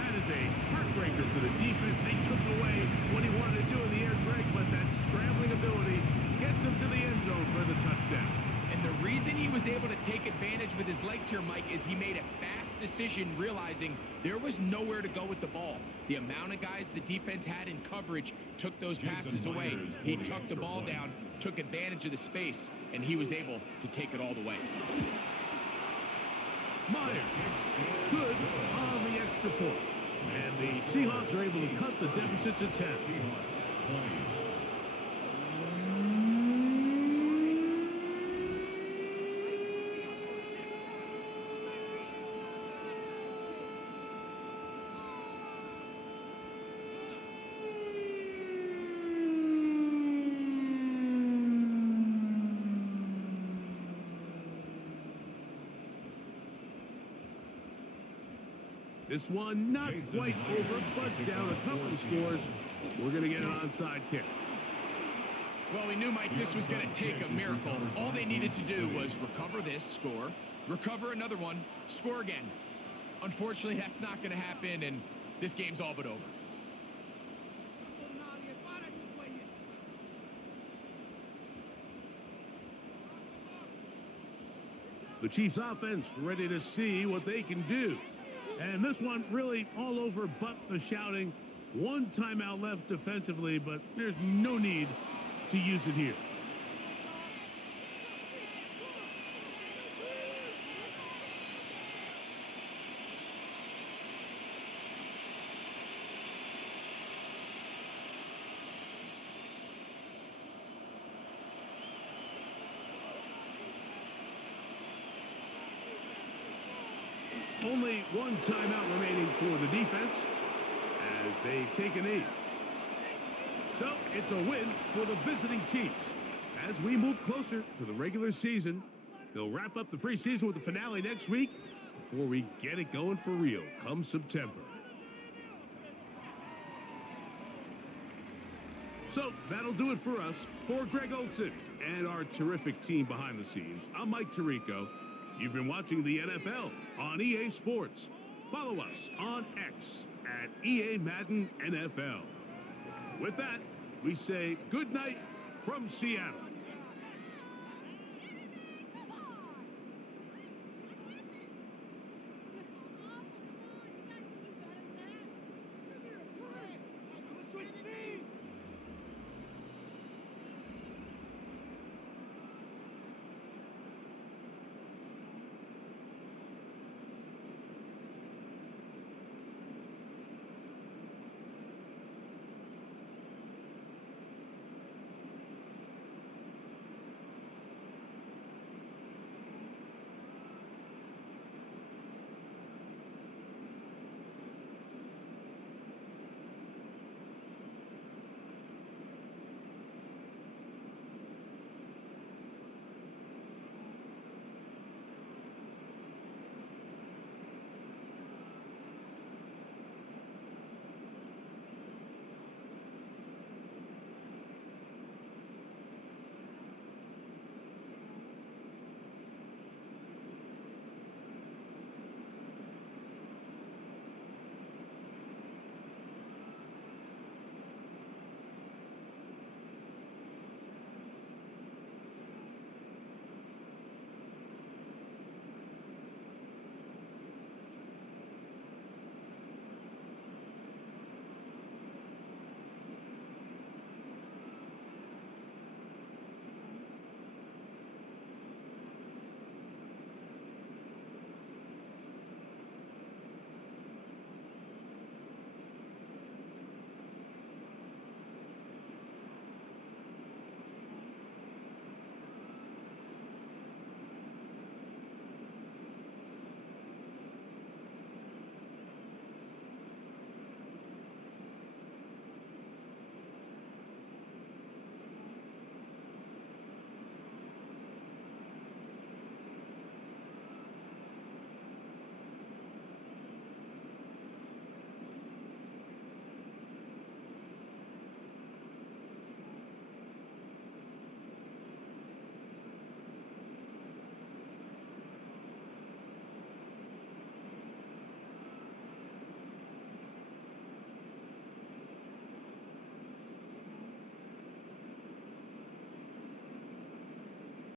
That is a heartbreaker for the defense. They took away what he wanted to do in the air, Greg, but that scrambling ability gets him to the end zone for the touchdown. And the reason he was able to take advantage with his legs here, Mike, is he made a fast decision realizing there was nowhere to go with the ball. The amount of guys the defense had in coverage took those passes away. He tucked the ball down, took advantage of the space, and he was able to take it all the way. Meyer, good on the extra point. And the Seahawks are able to cut the deficit to 10. This one not quite over, but down a couple of scores. We're going to get an onside kick. Well, we knew, Mike, this was going to take a miracle. All they needed to do was recover this, score, recover another one, score again. Unfortunately, that's not going to happen, and this game's all but over. The Chiefs offense ready to see what they can do. And this one really all over but the shouting. One timeout left defensively, but there's no need to use it here. Only one timeout remaining for the defense as they take a knee. So it's a win for the visiting Chiefs. As we move closer to the regular season, they'll wrap up the preseason with the finale next week before we get it going for real come September. So that'll do it for us. For Greg Olson and our terrific team behind the scenes, I'm Mike Tirico. You've been watching the NFL on EA Sports. Follow us on X at EA Madden NFL. With that, we say good night from Seattle.